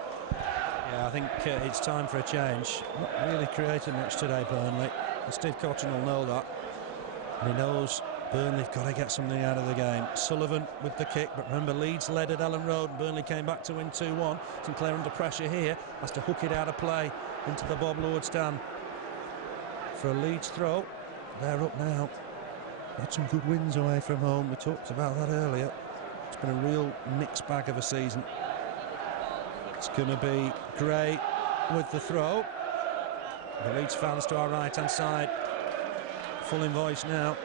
Yeah, I think it's time for a change. Not really creating much today, Burnley. And Steve Cotterill will know that. And he knows Burnley have got to get something out of the game. Sullivan with the kick, but remember Leeds led at Ellen Road and Burnley came back to win 2-1. Sinclair under pressure here, has to hook it out of play into the Bob Lord stand for a Leeds throw. They're up now. Had some good wins away from home. We talked about that earlier. It's been a real mixed bag of a season. It's going to be Gray with the throw. The Leeds fans to our right-hand side. Full in voice now.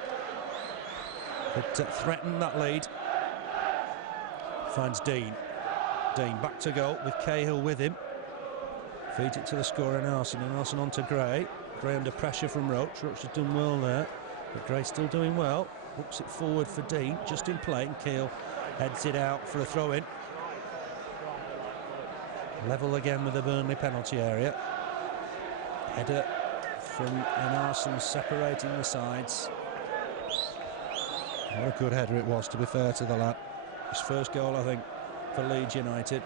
But threatened that lead. Finds Deane. Deane back to goal with Cahill with him. Feeds it to the scorer Einarsson. Einarsson on to Gray. Gray under pressure from Roche. Roche has done well there. But Gray still doing well. Hooks it forward for Deane. Just in play. And Cahill heads it out for a throw-in. Level again with the Burnley penalty area. Header from Einarsson separating the sides. What a good header it was, to be fair to the lad. His first goal, I think, for Leeds United.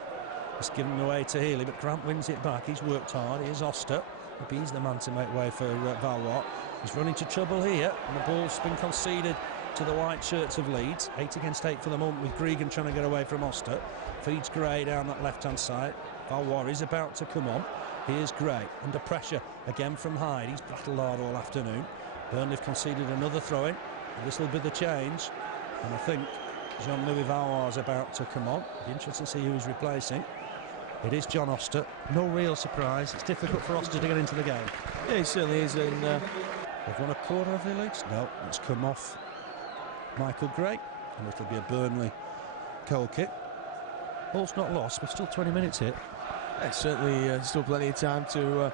It's given away to Healy, but Grant wins it back. He's worked hard. Here's Oster. Maybe he's the man to make way for Valois. He's run into trouble here, and the ball's been conceded to the white shirts of Leeds. 8 against 8 for the moment, with Gregan trying to get away from Oster. Feeds Gray down that left-hand side. Valois is about to come on. Here's Gray, under pressure again from Hyde. He's battled hard all afternoon. Burnley have conceded another throw-in. This will be the change, and I think Jean-Louis Valois is about to come on. It'll be interesting to see who he's replacing. It is John Oster. No real surprise. It's difficult for Oster to get into the game. Yeah, he certainly is. And they've won a corner of the Leeds. No, it's come off Michael Gray, and it'll be a Burnley goal kick. Ball's not lost, but still 20 minutes here. Yeah, certainly still plenty of time to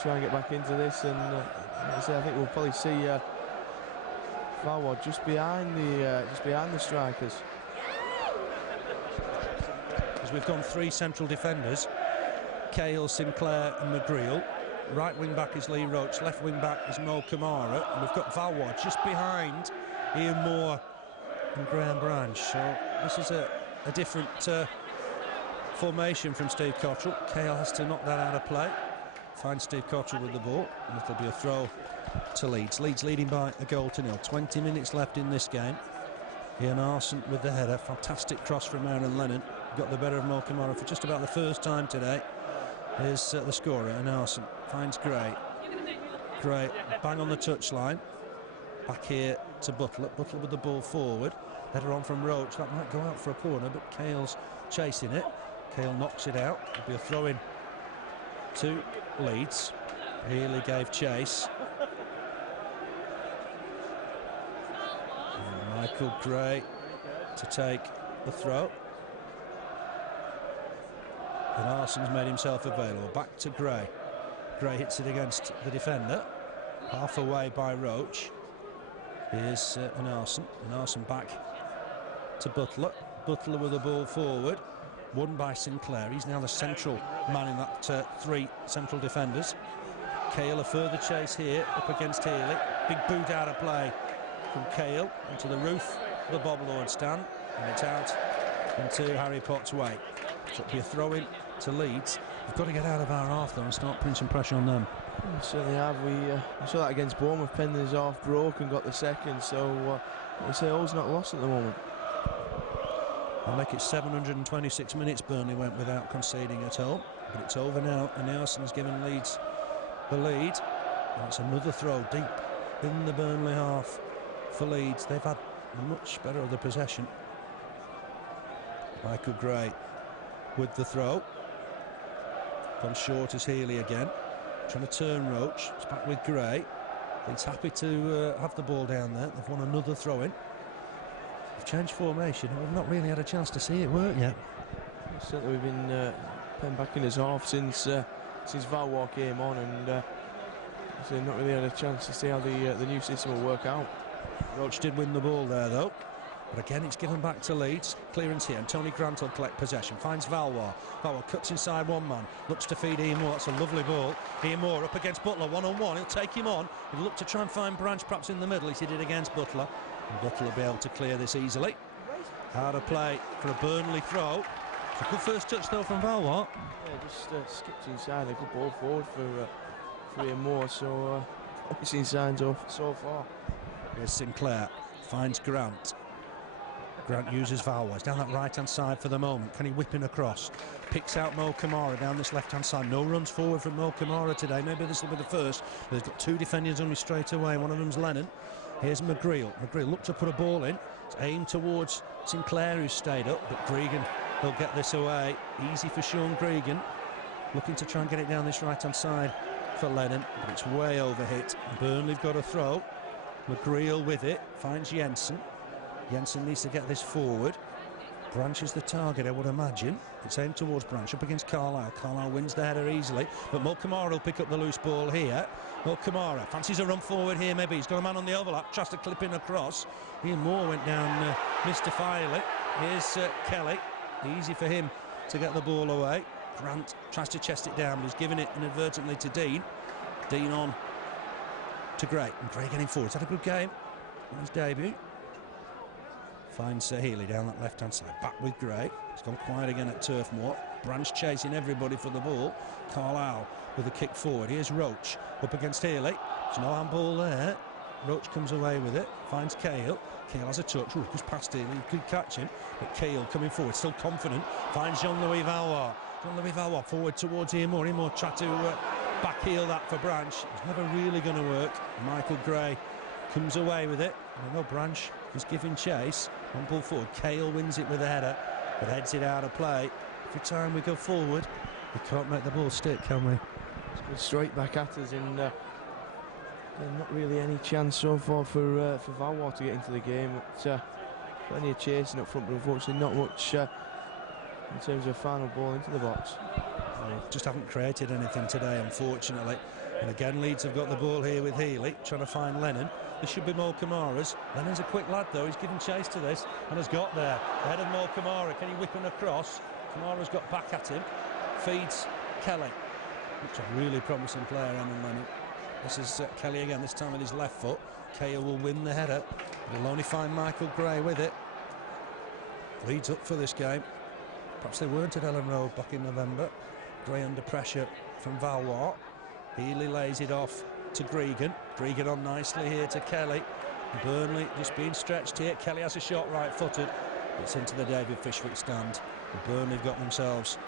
try and get back into this. And like I say, I think we'll probably see Valois just behind the strikers. As we've gone 3 central defenders, Cahill, Sinclair and McGreal. Right wing back is Lee Roche, left wing back is Mo Camara, and we've got Valois just behind Ian Moore and Graham Branch. So this is a different formation from Steve Cotterill. Cahill has to knock that out of play. Finds Steve Cotterill with the ball, and it'll be a throw to Leeds. Leeds leading by a goal to nil. 20 minutes left in this game. Einarsson with the header. Fantastic cross from Aaron Lennon. Got the better of Mo Camara for just about the first time today. Here's the scorer, Einarsson. Finds Gray. Gray bang on the touchline. Back here to Butler. Butler with the ball forward. Header on from Roche. That might go out for a corner, but Cahill's chasing it. Cahill knocks it out. It'll be a throw in to Leeds. Healy gave chase. And Michael Gray to take the throw. Einarsson's made himself available. Back to Gray. Gray hits it against the defender. Half away by Roche. Here's Einarsson. Einarsson back to Butler. Butler with the ball forward. Won by Sinclair. He's now the central man in that 3 central defenders. Cahill a further chase here up against Healy. Big boot out of play from Cahill into the roof of the Bob Lord stand, and it's out into Harry Potts' way. So it'll be a throw in to Leeds. We've got to get out of our half though and start putting some pressure on them. We certainly have. We saw that against Bournemouth. Pendon's half broke and got the second, so we say all's not lost at the moment. I'll make it 726 minutes Burnley went without conceding at home, but it's over now, and Einarsson given Leeds the lead. And it's another throw deep in the Burnley half for Leeds. They've had much better of the possession. Michael Gray with the throw. Gone short as Healy again. Trying to turn Roche. It's back with Gray. He's happy to have the ball down there. They've won another throw in. They've changed formation and we've not really had a chance to see it work yet. Certainly we've been playing back in his half since Valois came on, and so not really had a chance to see how the new system will work out. Roche did win the ball there though, but again it's given back to Leeds. Clearance here, and Tony Grant will collect possession. Finds Valois. Valois cuts inside one man, looks to feed Ian Moore. That's a lovely ball. Ian Moore up against Butler, one-on-one. He'll take him on. He'll look to try and find Branch perhaps in the middle. He did it against Butler, and Butler will be able to clear this easily. Out of play for a Burnley throw. It's a good first touch though from Valois. Yeah, just skipped inside. A good ball forward for Ian Moore, so we've seen signs of so far. Here's Sinclair. Finds Grant. Grant uses Valois down that right hand side for the moment. Can he whip in across? Picks out Mo Camara down this left hand side. No runs forward from Mo Camara today. Maybe this will be the first. They've got 2 defenders on me straight away. One of them's Lennon. Here's McGreal. McGreal looked to put a ball in. It's aimed towards Sinclair, who's stayed up, but Gregan will get this away. Easy for Sean Gregan. Looking to try and get it down this right hand side for Lennon, but it's way over hit. Burnley've got a throw. McGreal with it. Finds Jensen. Jensen needs to get this forward. Branch is the target, I would imagine. It's aimed towards Branch, up against Carlisle. Carlisle wins the header easily, but Mo Camara will pick up the loose ball here. Mo Camara fancies a run forward here, maybe. He's got a man on the overlap, tries to clip in across. Ian Moore went down, mystifyingly. Here's Kelly. Easy for him to get the ball away. Grant tries to chest it down, but he's giving it inadvertently to Deane. Deane on to Gray, and Gray getting forward. He's had a good game on his debut. Finds Healy down that left-hand side. Back with Gray. He's gone quiet again at Turf Moor. Branch chasing everybody for the ball. Carlisle with a kick forward. Here's Roche up against Healy. There's no handball there. Roche comes away with it. Finds Cahill. Cahill has a touch. Ooh, just past Healy. He could catch him. But Cahill coming forward, still confident. Finds Jean-Louis Valois. Jean-Louis Valois forward towards Ian Moore. Ian Moore tried to back heel that for Branch. It's never really going to work. Michael Gray comes away with it. I know Branch is giving chase. One ball forward. Cahill wins it with a header, but heads it out of play. Every time we go forward, we can't make the ball stick, can we? It's going straight back at us, and not really any chance so far for Valois to get into the game. Plenty of chasing up front, but unfortunately not much in terms of a final ball into the box. Just haven't created anything today, unfortunately. And again, Leeds have got the ball here with Healy, trying to find Lennon. There should be more Camaras. Lennon's a quick lad, though. He's given chase to this and has got there. Ahead of Mo Camara. Can he whip him across? Camara's got back at him. Feeds Kelly. Looks a really promising player, Lennon. This is Kelly again, this time with his left foot. Cahill will win the header. He'll only find Michael Gray with it. Leeds up for this game. Perhaps they weren't at Ellen Road back in November. Gray under pressure from Valois. Healy lays it off to Gregan. Gregan on nicely here to Kelly. Burnley just being stretched here. Kelly has a shot right-footed. It's into the David Fishwick stand. And Burnley have got themselves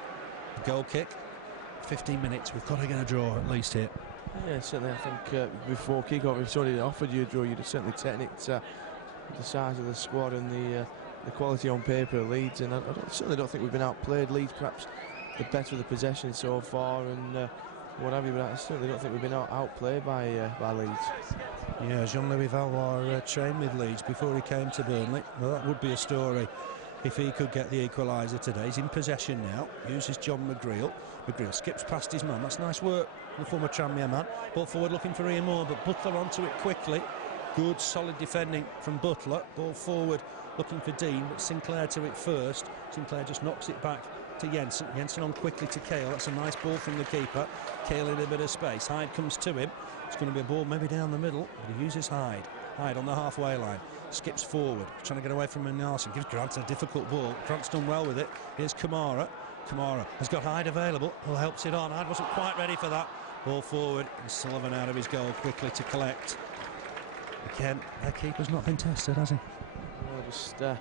a goal kick. 15 minutes. We've got to get a draw at least here. Yeah, certainly. I think before kick-off, if somebody offered you a draw, you'd have certainly taken it. The size of the squad and the quality on paper of Leeds, and I certainly don't think we've been outplayed. Leeds perhaps the better of the possession so far, and what have you, but I certainly don't think we've been outplayed by Leeds. Yeah, Jean-Louis Valois trained with Leeds before he came to Burnley. Well, that would be a story if he could get the equaliser today. He's in possession now, uses John McGreal. McGreal skips past his man. That's nice work from the former Tranmere man. Ball forward looking for Ian Moore, but Butler onto it quickly. Good solid defending from Butler. Ball forward looking for Deane, but Sinclair to it first. Sinclair just knocks it back to Jensen. Jensen on quickly to Cahill. That's a nice ball from the keeper. Cahill in a bit of space. Hyde comes to him. It's going to be a ball maybe down the middle, but he uses Hyde. Hyde on the halfway line. Skips forward, trying to get away from Einarsson. Gives Grant a difficult ball. Grant's done well with it. Here's Camara. Camara has got Hyde available. Who helps it on. Hyde wasn't quite ready for that. Ball forward. And Sullivan out of his goal quickly to collect. Again, their keeper's not been tested, has he? Well, just say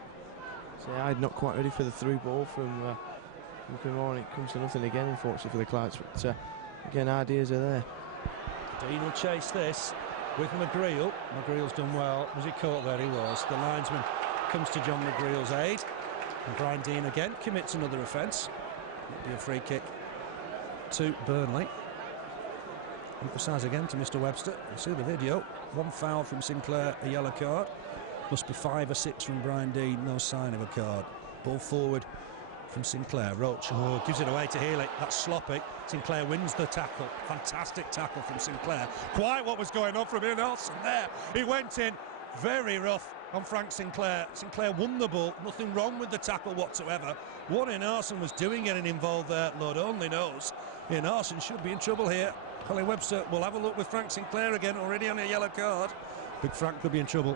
Hyde not quite ready for the through ball from Camara. It comes to nothing again, unfortunately, for the Clouds. But again, ideas are there. Deane will chase this with McGreal. McGreal's done well. Was he caught there? He was. The linesman comes to John McGreal's aid. And Brian Deane again commits another offence. It'll be a free kick to Burnley. Emphasise again to Mr. Webster. You see the video. One foul from Sinclair, a yellow card. Must be 5 or 6 from Brian Deane. No sign of a card. Ball forward from Sinclair. Roche gives it away to Healy. That's sloppy. Sinclair wins the tackle. Fantastic tackle from Sinclair. Quite what was going on from Einarsson there. He went in very rough on Frank Sinclair. Sinclair won the ball. Nothing wrong with the tackle whatsoever. What Einarsson was doing getting involved there, Lord only knows. Einarsson should be in trouble here. Colin Webster will have a look with Frank Sinclair again, already on a yellow card. Big Frank could be in trouble.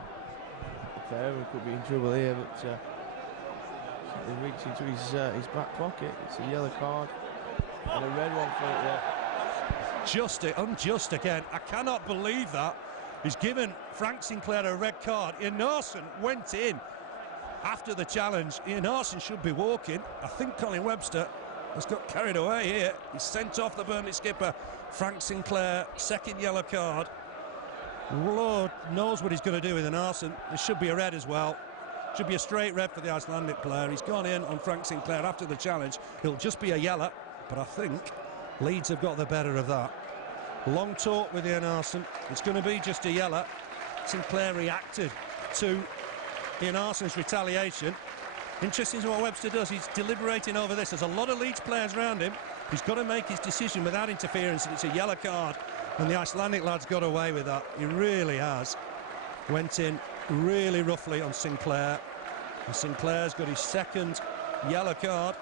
Fair, we could be in trouble here, but he reached into his back pocket. It's a yellow card and a red one for it there. Unjust again. I cannot believe that. He's given Frank Sinclair a red card. Einarsson went in after the challenge. Einarsson should be walking. I think Colin Webster has got carried away here. He's sent off the Burnley skipper, Frank Sinclair. Second yellow card. Lord knows what he's going to do with Einarsson. There should be a red as well. Should be a straight red for the Icelandic player. He's gone in on Frank Sinclair after the challenge. It'll just be a yellow, but I think Leeds have got the better of that. Long talk with Einarsson. It's going to be just a yellow. Sinclair reacted to Einarsson's retaliation. Interesting what Webster does. He's deliberating over this. There's a lot of Leeds players around him. He's got to make his decision without interference, and it's a yellow card. And the Icelandic lad's got away with that. He really has. Went in really roughly on Sinclair. And Sinclair's got his second yellow card,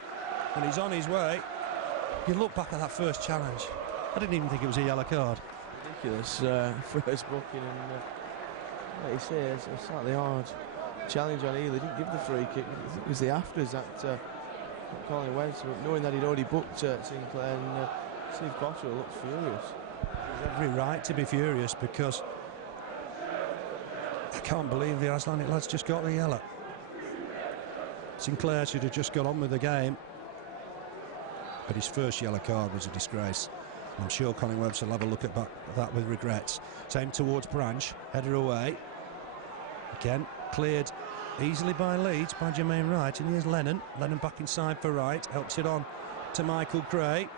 and he's on his way. You look back at that first challenge. I didn't even think it was a yellow card. Ridiculous first booking, and like you say, it's a slightly hard challenge on Healy. Didn't give the free kick. I think it was the afters that Colin Webster, knowing that he'd already booked Sinclair, and Steve Cotterill looked furious. He's every right to be furious, because I can't believe the Icelandic lads just got the yellow. Sinclair should have just got on with the game, but his first yellow card was a disgrace. I'm sure Colin Webster will have a look at that with regrets. Same towards Branch, header away. Again, cleared easily by Leeds, by Jermaine Wright, and here's Lennon. Lennon back inside for Wright, helps it on to Michael Gray.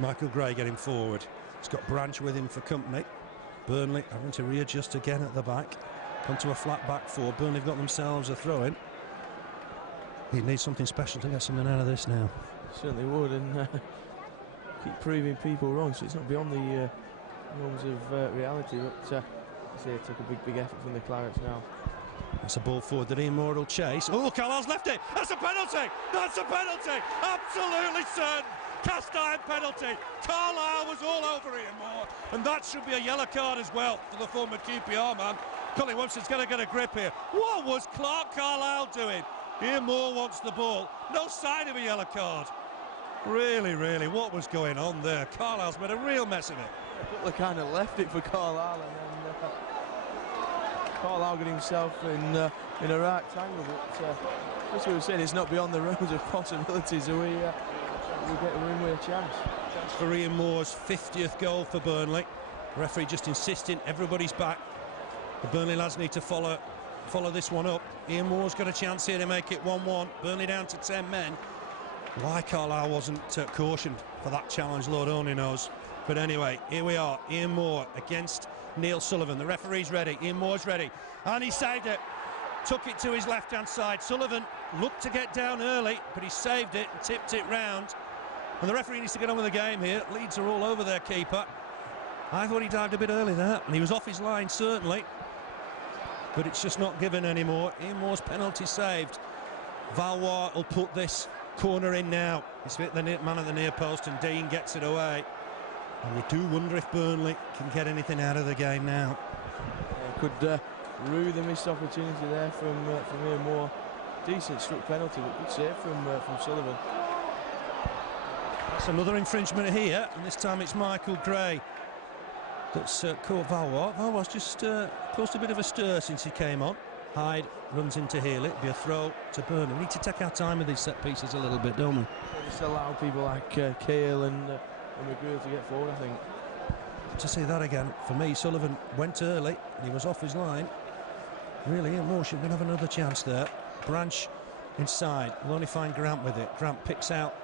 Michael Gray getting forward. He's got Branch with him for company. Burnley having to readjust again at the back. Come to a flat back four. Burnley have got themselves a throw-in. He needs something special to get something out of this now. Certainly would, and keep proving people wrong, so it's not beyond the norms of reality. But I say it took a big effort from the Clarets now. That's a ball forward that Ian Moore will chase. Oh, Carlisle's left it. That's a penalty. That's a penalty. Absolutely certain. Cast iron penalty. Carlisle was all over Ian Moore, and that should be a yellow card as well for the former QPR man. Colin Webster's going to get a grip here. What was Carlisle doing? Ian Moore wants the ball. No sign of a yellow card. Really, what was going on there? Carlisle's made a real mess of it. Butler kind of left it for Carlisle, and then Carlisle got himself in a right angle. But as we were saying, it's not beyond the realms of possibilities. So we get a win with a chance. For Ian Moore's 50th goal for Burnley. The referee just insisting everybody's back. The Burnley lads need to follow this one up. Ian Moore's got a chance here to make it 1-1. Burnley down to 10 men. Why Carlisle wasn't cautioned for that challenge, Lord only knows. But anyway, here we are. Ian Moore against Neil Sullivan. The referee's ready. Ian Moore's ready. And he saved it. Took it to his left-hand side. Sullivan looked to get down early, but he saved it and tipped it round. And the referee needs to get on with the game here. Leeds are all over their keeper. I thought he dived a bit early there, and he was off his line, certainly. But it's just not given anymore. Ian Moore's penalty saved. Valois will put this corner in now. He's hit the man at the near post, and Deane gets it away. And we do wonder if Burnley can get anything out of the game now. Could rue the missed opportunity there from Ian Moore. Decent struck penalty, but good save from Sullivan. That's another infringement here, and this time it's Michael Gray that's caught Valois. Valois just caused a bit of a stir since he came on. Hyde runs into Healy. It'll be a throw to Burnley. We need to take our time with these set pieces a little bit, don't we? Just allow people like Cahill and McGreal to get forward, I think. To see that again, for me, Sullivan went early and he was off his line. Really, Ian Moore should have another chance there. Branch inside, will only find Grant with it. Grant picks out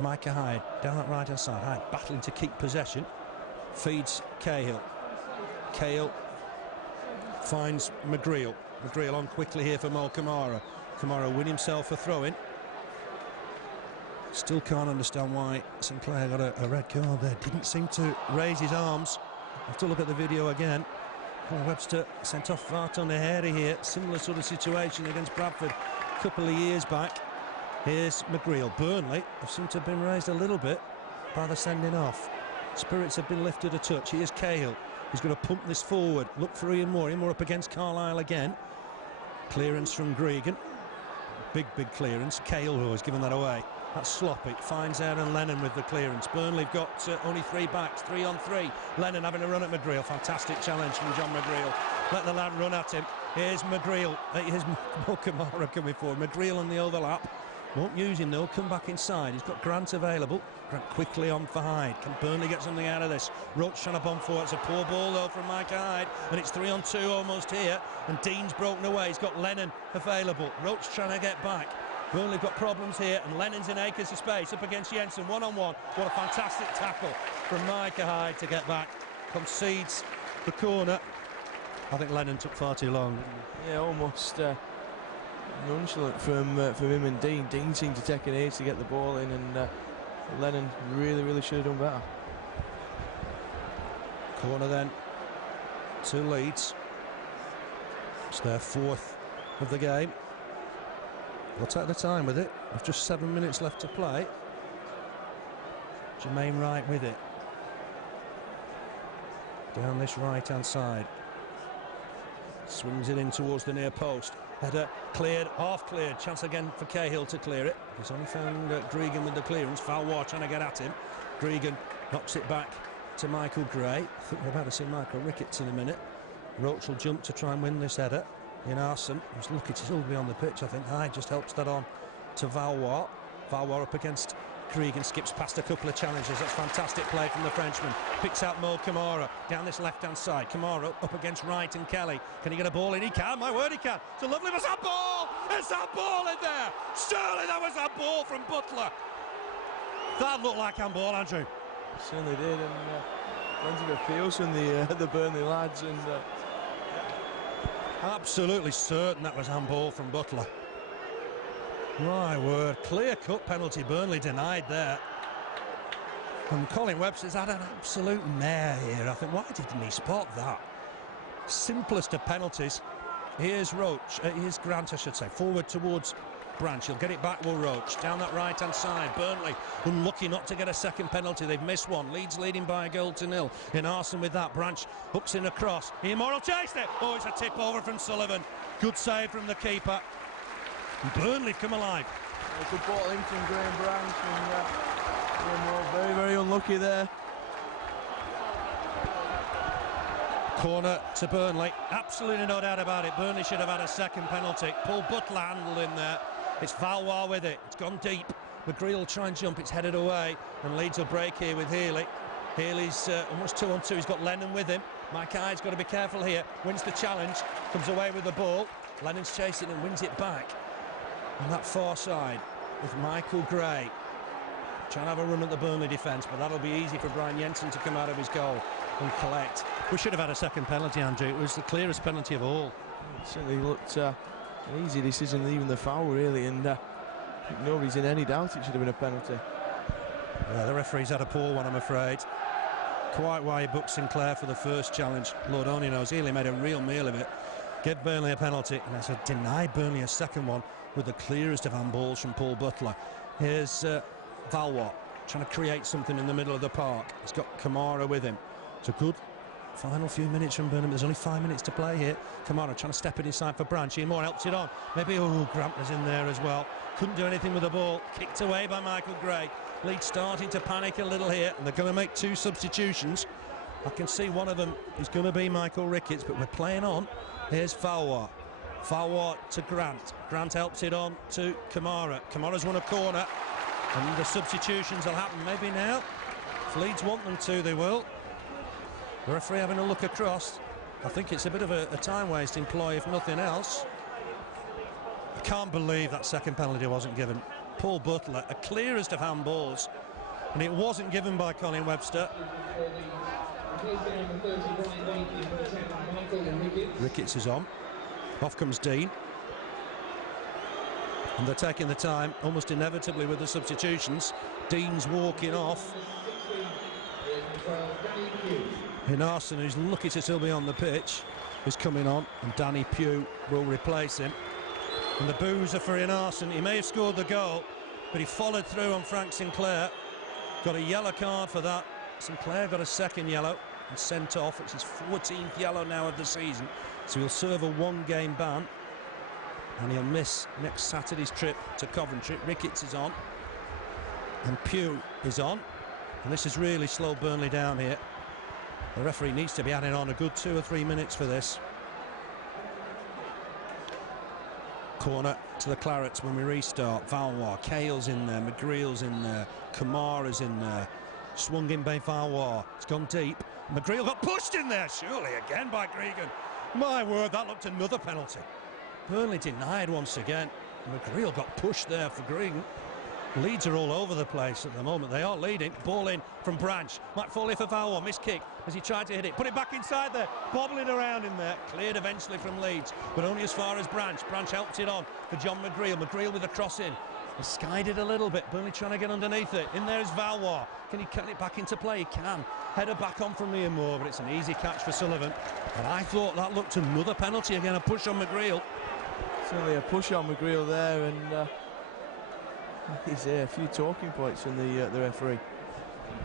Micah Hyde down that right hand side. Hyde battling to keep possession, feeds Cahill. Cahill finds McGreal. McGreal on quickly here for Camara. Camara win himself a throw-in. Still can't understand why Sinclair got a red card there. Didn't seem to raise his arms. Have to look at the video again. Colin Webster sent off Varton Eheri here. Similar sort of situation against Bradford a couple of years back. Here's McGreal. Burnley have seemed to have been raised a little bit by the sending off. Spirits have been lifted a touch. Here's Cahill. He's going to pump this forward. Look for Ian Moore. Ian Moore up against Carlisle again. Clearance from Gregan. Big clearance. Cahill has given that away. That's sloppy. Finds Aaron Lennon with the clearance. Burnley have got only 3 backs, 3 on 3. Lennon having a run at McGreal. Fantastic challenge from John McGreal. Let the lad run at him. Here's McGreal. Here's Camara coming forward. McGreal on the overlap. Won't use him though. Come back inside. He's got Grant available. Grant quickly on for Hyde. Can Burnley get something out of this? Roche trying to bomb forward. It's a poor ball though from Micah Hyde. And it's 3 on 2 almost here. And Deane's broken away. He's got Lennon available. Roche trying to get back. Burnley have got problems here, and Lennon's in acres of space up against Jensen, 1-on-1. What a fantastic tackle from Micah Hyde to get back. Concedes the corner. I think Lennon took far too long. Yeah, almost nonchalant from him and Deane. Deane seemed to take an age to get the ball in, and Lennon really should have done better. Corner then to Leeds. It's their 4th of the game. We'll take the time with it. With just 7 minutes left to play. Jermaine Wright with it. Down this right-hand side. Swings it in towards the near post. Header cleared, half cleared. Chance again for Cahill to clear it. He's only found Gregan with the clearance. Valois trying to get at him. Gregan knocks it back to Michael Gray. I think we're about to see Michael Ricketts in a minute. Roche will jump to try and win this header. Einarsson, who's lucky to still be on the pitch, I think. Hyde just helps that on to Valois. Valois up against Gregan, skips past a couple of challenges. That's fantastic play from the Frenchman. Picks out Camara down this left-hand side. Camara up against Wright and Kelly. Can he get a ball in? He can, my word, he can. It's a lovely, it's a ball! It's a ball in there! Surely that was a ball from Butler. That looked like handball, Andrew. Certainly did, and plenty of appeals from the Burnley lads, and absolutely certain that was handball from Butler. My word, clear-cut penalty. Burnley denied there. And Colin Webster's had an absolute mare here. I think, why didn't he spot that? Simplest of penalties. Here's Roche, here's Grant, I should say, forward towards Branch. He'll get it back, will Roche, down that right-hand side. Burnley, unlucky not to get a second penalty. They've missed one. Leeds leading by a goal to nil. Einarsson with that. Branch hooks in across. Ian chased it. Oh, it's a tip over from Sullivan. Good save from the keeper. And Burnley come alive. It's a ball in from Graham Branch, and very, very unlucky there. Corner to Burnley, absolutely no doubt about it. Burnley should have had a second penalty. Paul Butler handled in there. It's Valois with it. It's gone deep. McGreal will try and jump. It's headed away, and Leeds will break here with Healy. Healy's almost 2-on-2. He's got Lennon with him. Mike Hyde's got to be careful here. Wins the challenge, comes away with the ball. Lennon's chasing and wins it back on that far side with Michael Gray. Trying to have a run at the Burnley defence, but that'll be easy for Brian Jensen to come out of his goal and collect. We should have had a second penalty, Andrew. It was the clearest penalty of all. It certainly looked an easy decision, even the foul, really, and nobody's in any doubt it should have been a penalty. Yeah, the referee's had a poor one, I'm afraid. Quite why he booked Sinclair for the first challenge, Lord only knows. Healy made a real meal of it. Give Burnley a penalty, and so denied Burnley a second one with the clearest of handballs from Paul Butler. Here's Valois trying to create something in the middle of the park. He's got Camara with him. It's a good final few minutes from Burnham. There's only 5 minutes to play here. Camara trying to step it inside for Branch. Ian Moore helps it on. Maybe, Grant was in there as well. Couldn't do anything with the ball. Kicked away by Michael Gray. Leeds starting to panic a little here, and they're going to make two substitutions. I can see one of them is going to be Michael Ricketts, but we're playing on. Here's Valois. Valois to Grant. Grant helps it on to Camara. Camara's won a corner, and the substitutions will happen maybe now. If Leeds want them to, they will. The referee having a look across. I think it's a bit of a time-wasting ploy, if nothing else. I can't believe that second penalty wasn't given. Paul Butler, a clearest of handballs, and it wasn't given by Colin Webster. Ricketts is on. Off comes Deane. And they're taking the time, almost inevitably, with the substitutions. Deane's walking off. Einarsson, who's lucky to still be on the pitch, is coming on, and Danny Pugh will replace him. And the boos are for Einarsson. He may have scored the goal, but he followed through on Frank Sinclair. Got a yellow card for that. Sinclair got a second yellow and sent off. It's his 14th yellow now of the season, so he'll serve a one-game ban, and he'll miss next Saturday's trip to Coventry. Ricketts is on, and Pugh is on, and this has really slowed Burnley down here. The referee needs to be adding on a good 2 or 3 minutes for this. Corner to the Clarets when we restart. Valois, Cahill's in there, McGreal's in there, Camara's in there. Swung in by Valois. It's gone deep. McGreal got pushed in there, surely, again by Gregan. My word, that looked another penalty. Burnley denied once again. McGreal got pushed there for Gregan. Leeds are all over the place at the moment. They are leading. Ball in from Branch. Might fall here for Valois. Missed kick as he tried to hit it. Put it back inside there. Bobbling around in there. Cleared eventually from Leeds, but only as far as Branch. Branch helped it on for John McGreal. McGreal with a cross in. He skied it a little bit. Burnley trying to get underneath it. In there is Valois. Can he cut it back into play? He can. Header back on from Ian Moore, but it's an easy catch for Sullivan. And I thought that looked another penalty again. A push on McGreal. Certainly a push on McGreal there, and he's a few talking points from the referee.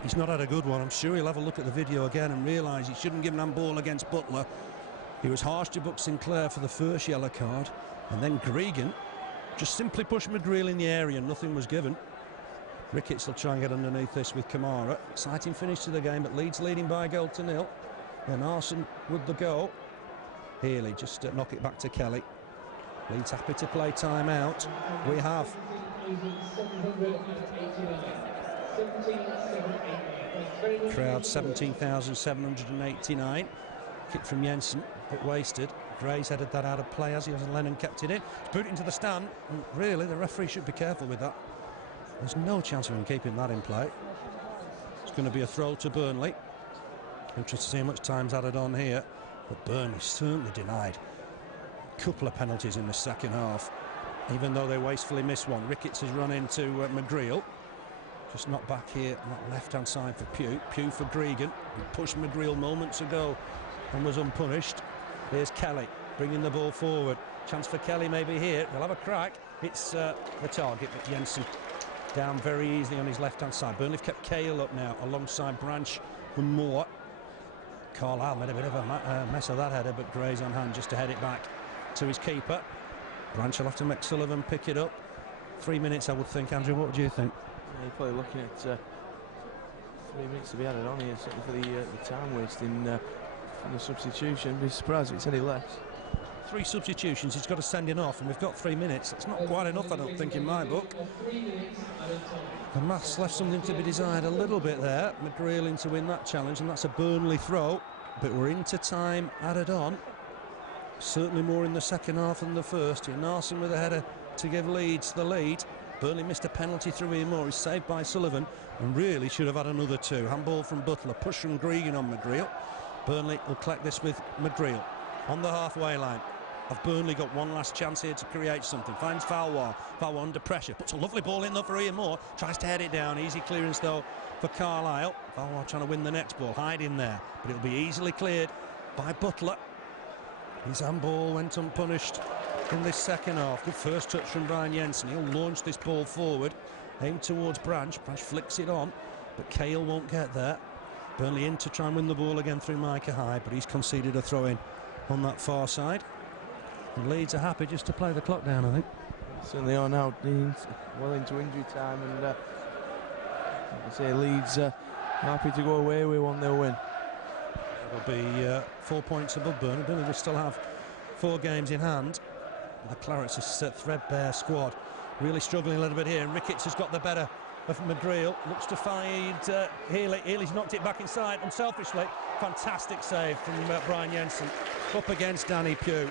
He's not had a good one. I'm sure he'll have a look at the video again and realise he shouldn't give an handball against Butler. He was harsh to book Sinclair for the first yellow card, and then Gregan just simply pushed McGreal in the area and nothing was given. Ricketts will try and get underneath this with Camara. Exciting finish to the game, but Leeds leading by a goal to nil. Einarsson with the goal. Healy just knock it back to Kelly. Leeds happy to play time out. We have crowd 17,789. Kick from Jensen, but wasted. Gray's headed that out of play as he has, and Lennon kept it in. It's put it into the stand, and really the referee should be careful with that. There's no chance of him keeping that in play. It's going to be a throw to Burnley. Interesting to see how much time's added on here, but Burnley certainly denied a couple of penalties in the second half, even though they wastefully missed one. Ricketts has run into McGreal. Just not back here on that left-hand side for Pugh. Pugh for Gregan. He pushed McGreal moments ago and was unpunished. Here's Kelly bringing the ball forward. Chance for Kelly maybe here. They'll have a crack. It's the target, but Jensen down very easily on his left-hand side. Burnley have kept Cahill up now alongside Branch and Moore. Carlisle made a bit of a mess of that header, but Gray's on hand just to head it back to his keeper. Branch will have to make Sullivan pick it up. 3 minutes, I would think. Andrew, what do you think? Yeah, you're probably looking at 3 minutes to be added on here, certainly for the time wasting from the substitution. Be surprised if it's any less. 3 substitutions, he's got to send it off, and we've got 3 minutes. That's not quite enough, I don't think, in my book. The maths left something to be desired a little bit there. McGreal in to win that challenge, and that's a Burnley throw. But we're into time added on. Certainly more in the second half than the first. Einarsson with a header to give Leeds the lead. Burnley missed a penalty through Ian Moore. He's saved by Sullivan and really should have had another 2. Handball from Butler, push from Gregan on McGreal. Burnley will collect this with McGreal on the halfway line. Have Burnley got one last chance here to create something? Finds Valois. Valois under pressure. Puts a lovely ball in though for Ian Moore. Tries to head it down. Easy clearance though for Carlisle. Valois trying to win the next ball. Hyde in there. But it'll be easily cleared by Butler. His handball went unpunished in this second half. Good first touch from Brian Jensen. He'll launch this ball forward. Aim towards Branch. Branch flicks it on. But Cahill won't get there. Burnley in to try and win the ball again through Micah Hyde. But he's conceded a throw-in on that far side. And Leeds are happy just to play the clock down, I think. Certainly are now. Deane well into injury time, and like I say, Leeds happy to go away with 1-0 win. It'll be 4 points above Burnley. Burnley will still have 4 games in hand. The Clarets is a threadbare squad. Really struggling a little bit here, and Ricketts has got the better of McGreal. Looks to find Healy. Healy's knocked it back inside unselfishly. Fantastic save from Brian Jensen up against Danny Pugh.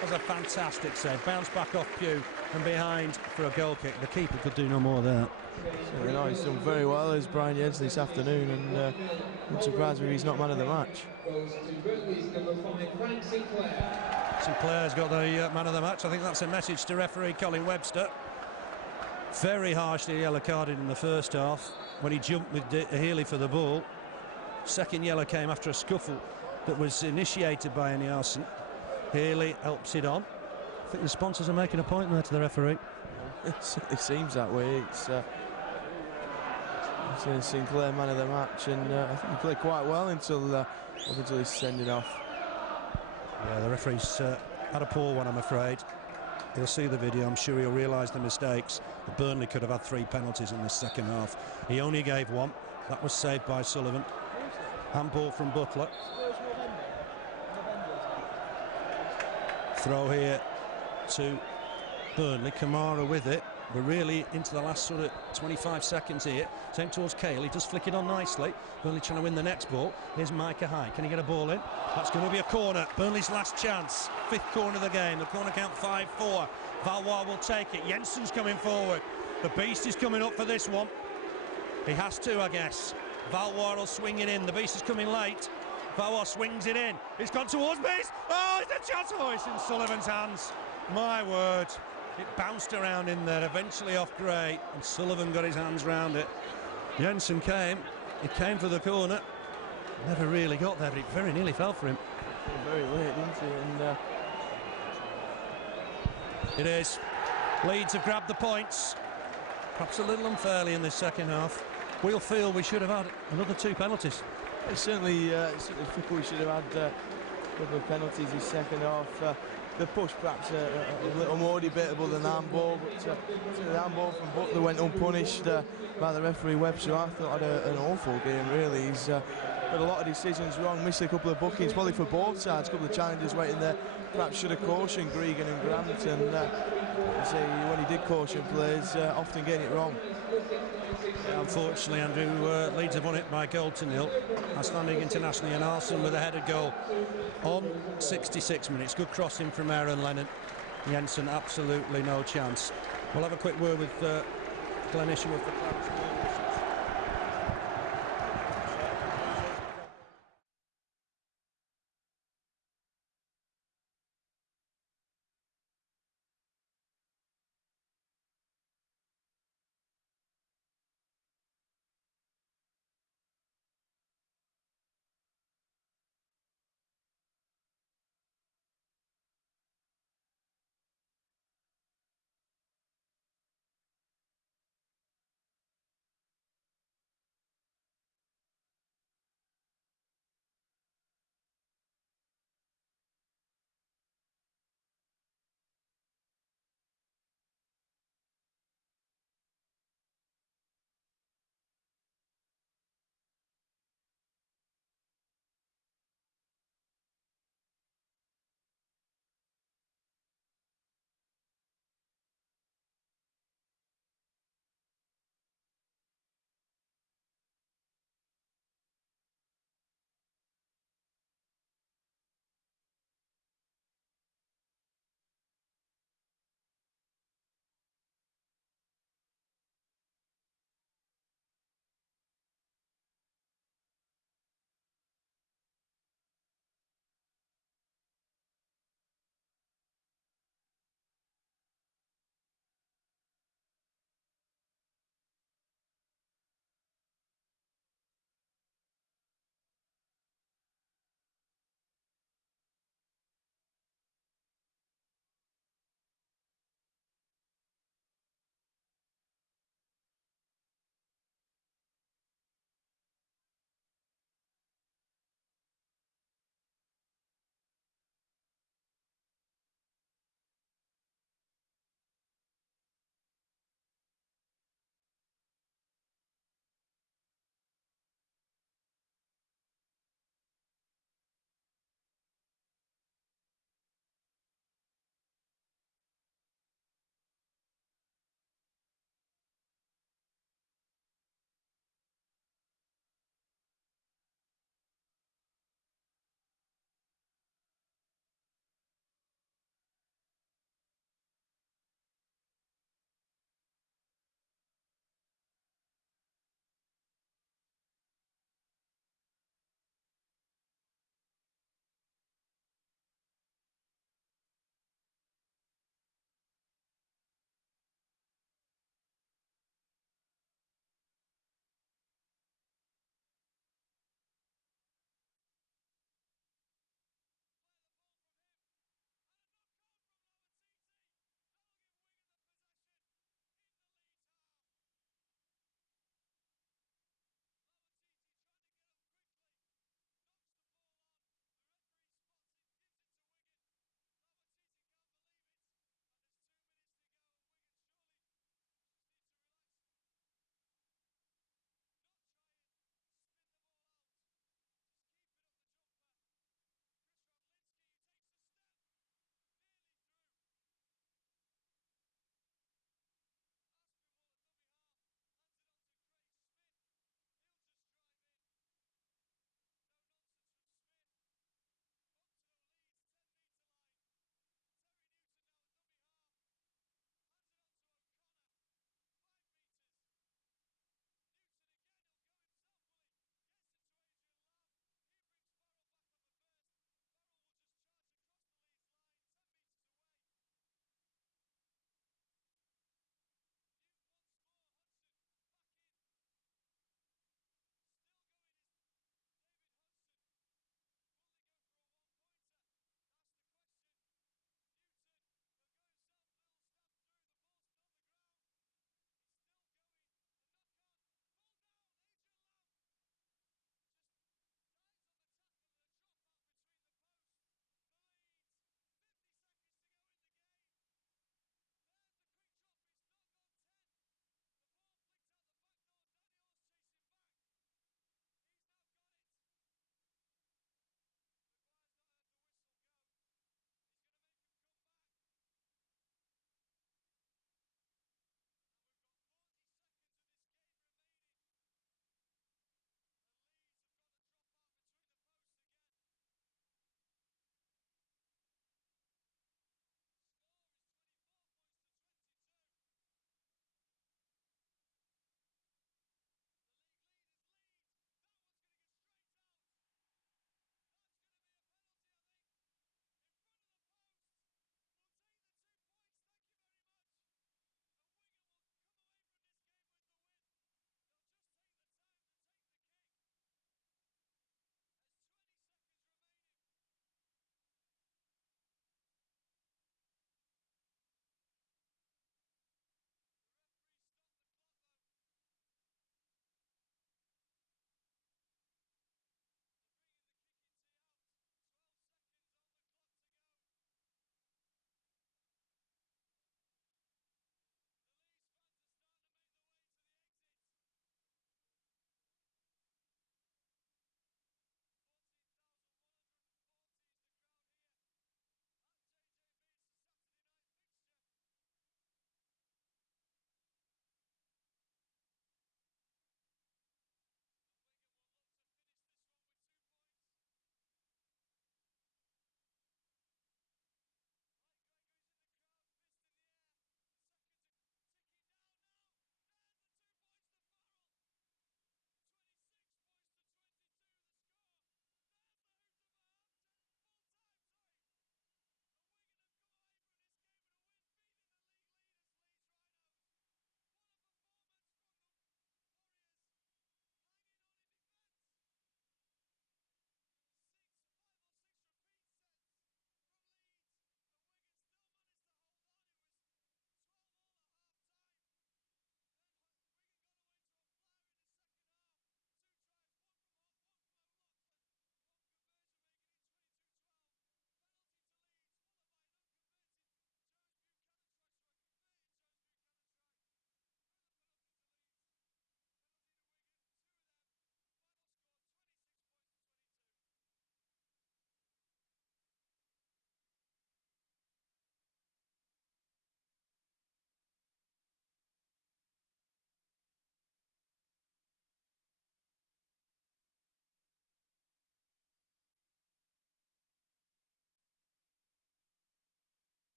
That was a fantastic save. Bounce back off Pugh and behind for a goal kick. The keeper could do no more there. So, you know, he's done very well as Brian Jensen this afternoon, and I'm surprised if he's not man of the match. Sinclair's got the man of the match. I think that's a message to referee Colin Webster. Very harshly yellow carded in the first half when he jumped with Healy for the ball. Second yellow came after a scuffle that was initiated by Einarsson. Healy helps it on. I think the sponsors are making a point there to the referee. It certainly seems that way. It's Sinclair man of the match, and I think he played quite well until he's sending off. Yeah, the referee's had a poor one, I'm afraid. He'll see the video, I'm sure he'll realise the mistakes. But Burnley could have had 3 penalties in this second half. He only gave 1. That was saved by Sullivan. Handball from Butler. Throw here to Burnley. Camara with it. We're really into the last sort of 25 seconds here. Same towards Cahill. He does flick it on nicely. Burnley trying to win the next ball. Here's Micah Hyde. Can he get a ball in? That's going to be a corner. Burnley's last chance. 5th corner of the game. The corner count 5-4. Valois will take it. Jensen's coming forward. The beast is coming up for this one. He has to, I guess. Valois will swing it in. The beast is coming late. Valois swings it in. It's gone towards Beast. Oh, it's a chance. Oh, it's in Sullivan's hands. My word. It bounced around in there, eventually off Gray, and Sullivan got his hands round it. Jensen came. He came for the corner. Never really got there, but it very nearly fell for him. Very late, didn't it? And it is. Leeds have grabbed the points. Perhaps a little unfairly in this second half. We'll feel we should have had another 2 penalties. It's certainly we should have had a couple of penalties this second half. The push perhaps a little more debatable than the handball, but the handball from Butler went unpunished by the referee Webster. I thought had an awful game, really. He's got a lot of decisions wrong, missed a couple of bookings, probably for both sides, a couple of challenges waiting there. Perhaps should have cautioned Gregan and Grant, and when he did caution players, often getting it wrong. Yeah, unfortunately, Andrew, Leeds have won it by 0-0. Icelandic international Einarsson with a headed goal on 66 minutes. Good crossing from Aaron Lennon. Jensen, absolutely no chance. We'll have a quick word with Glenn Isherwood for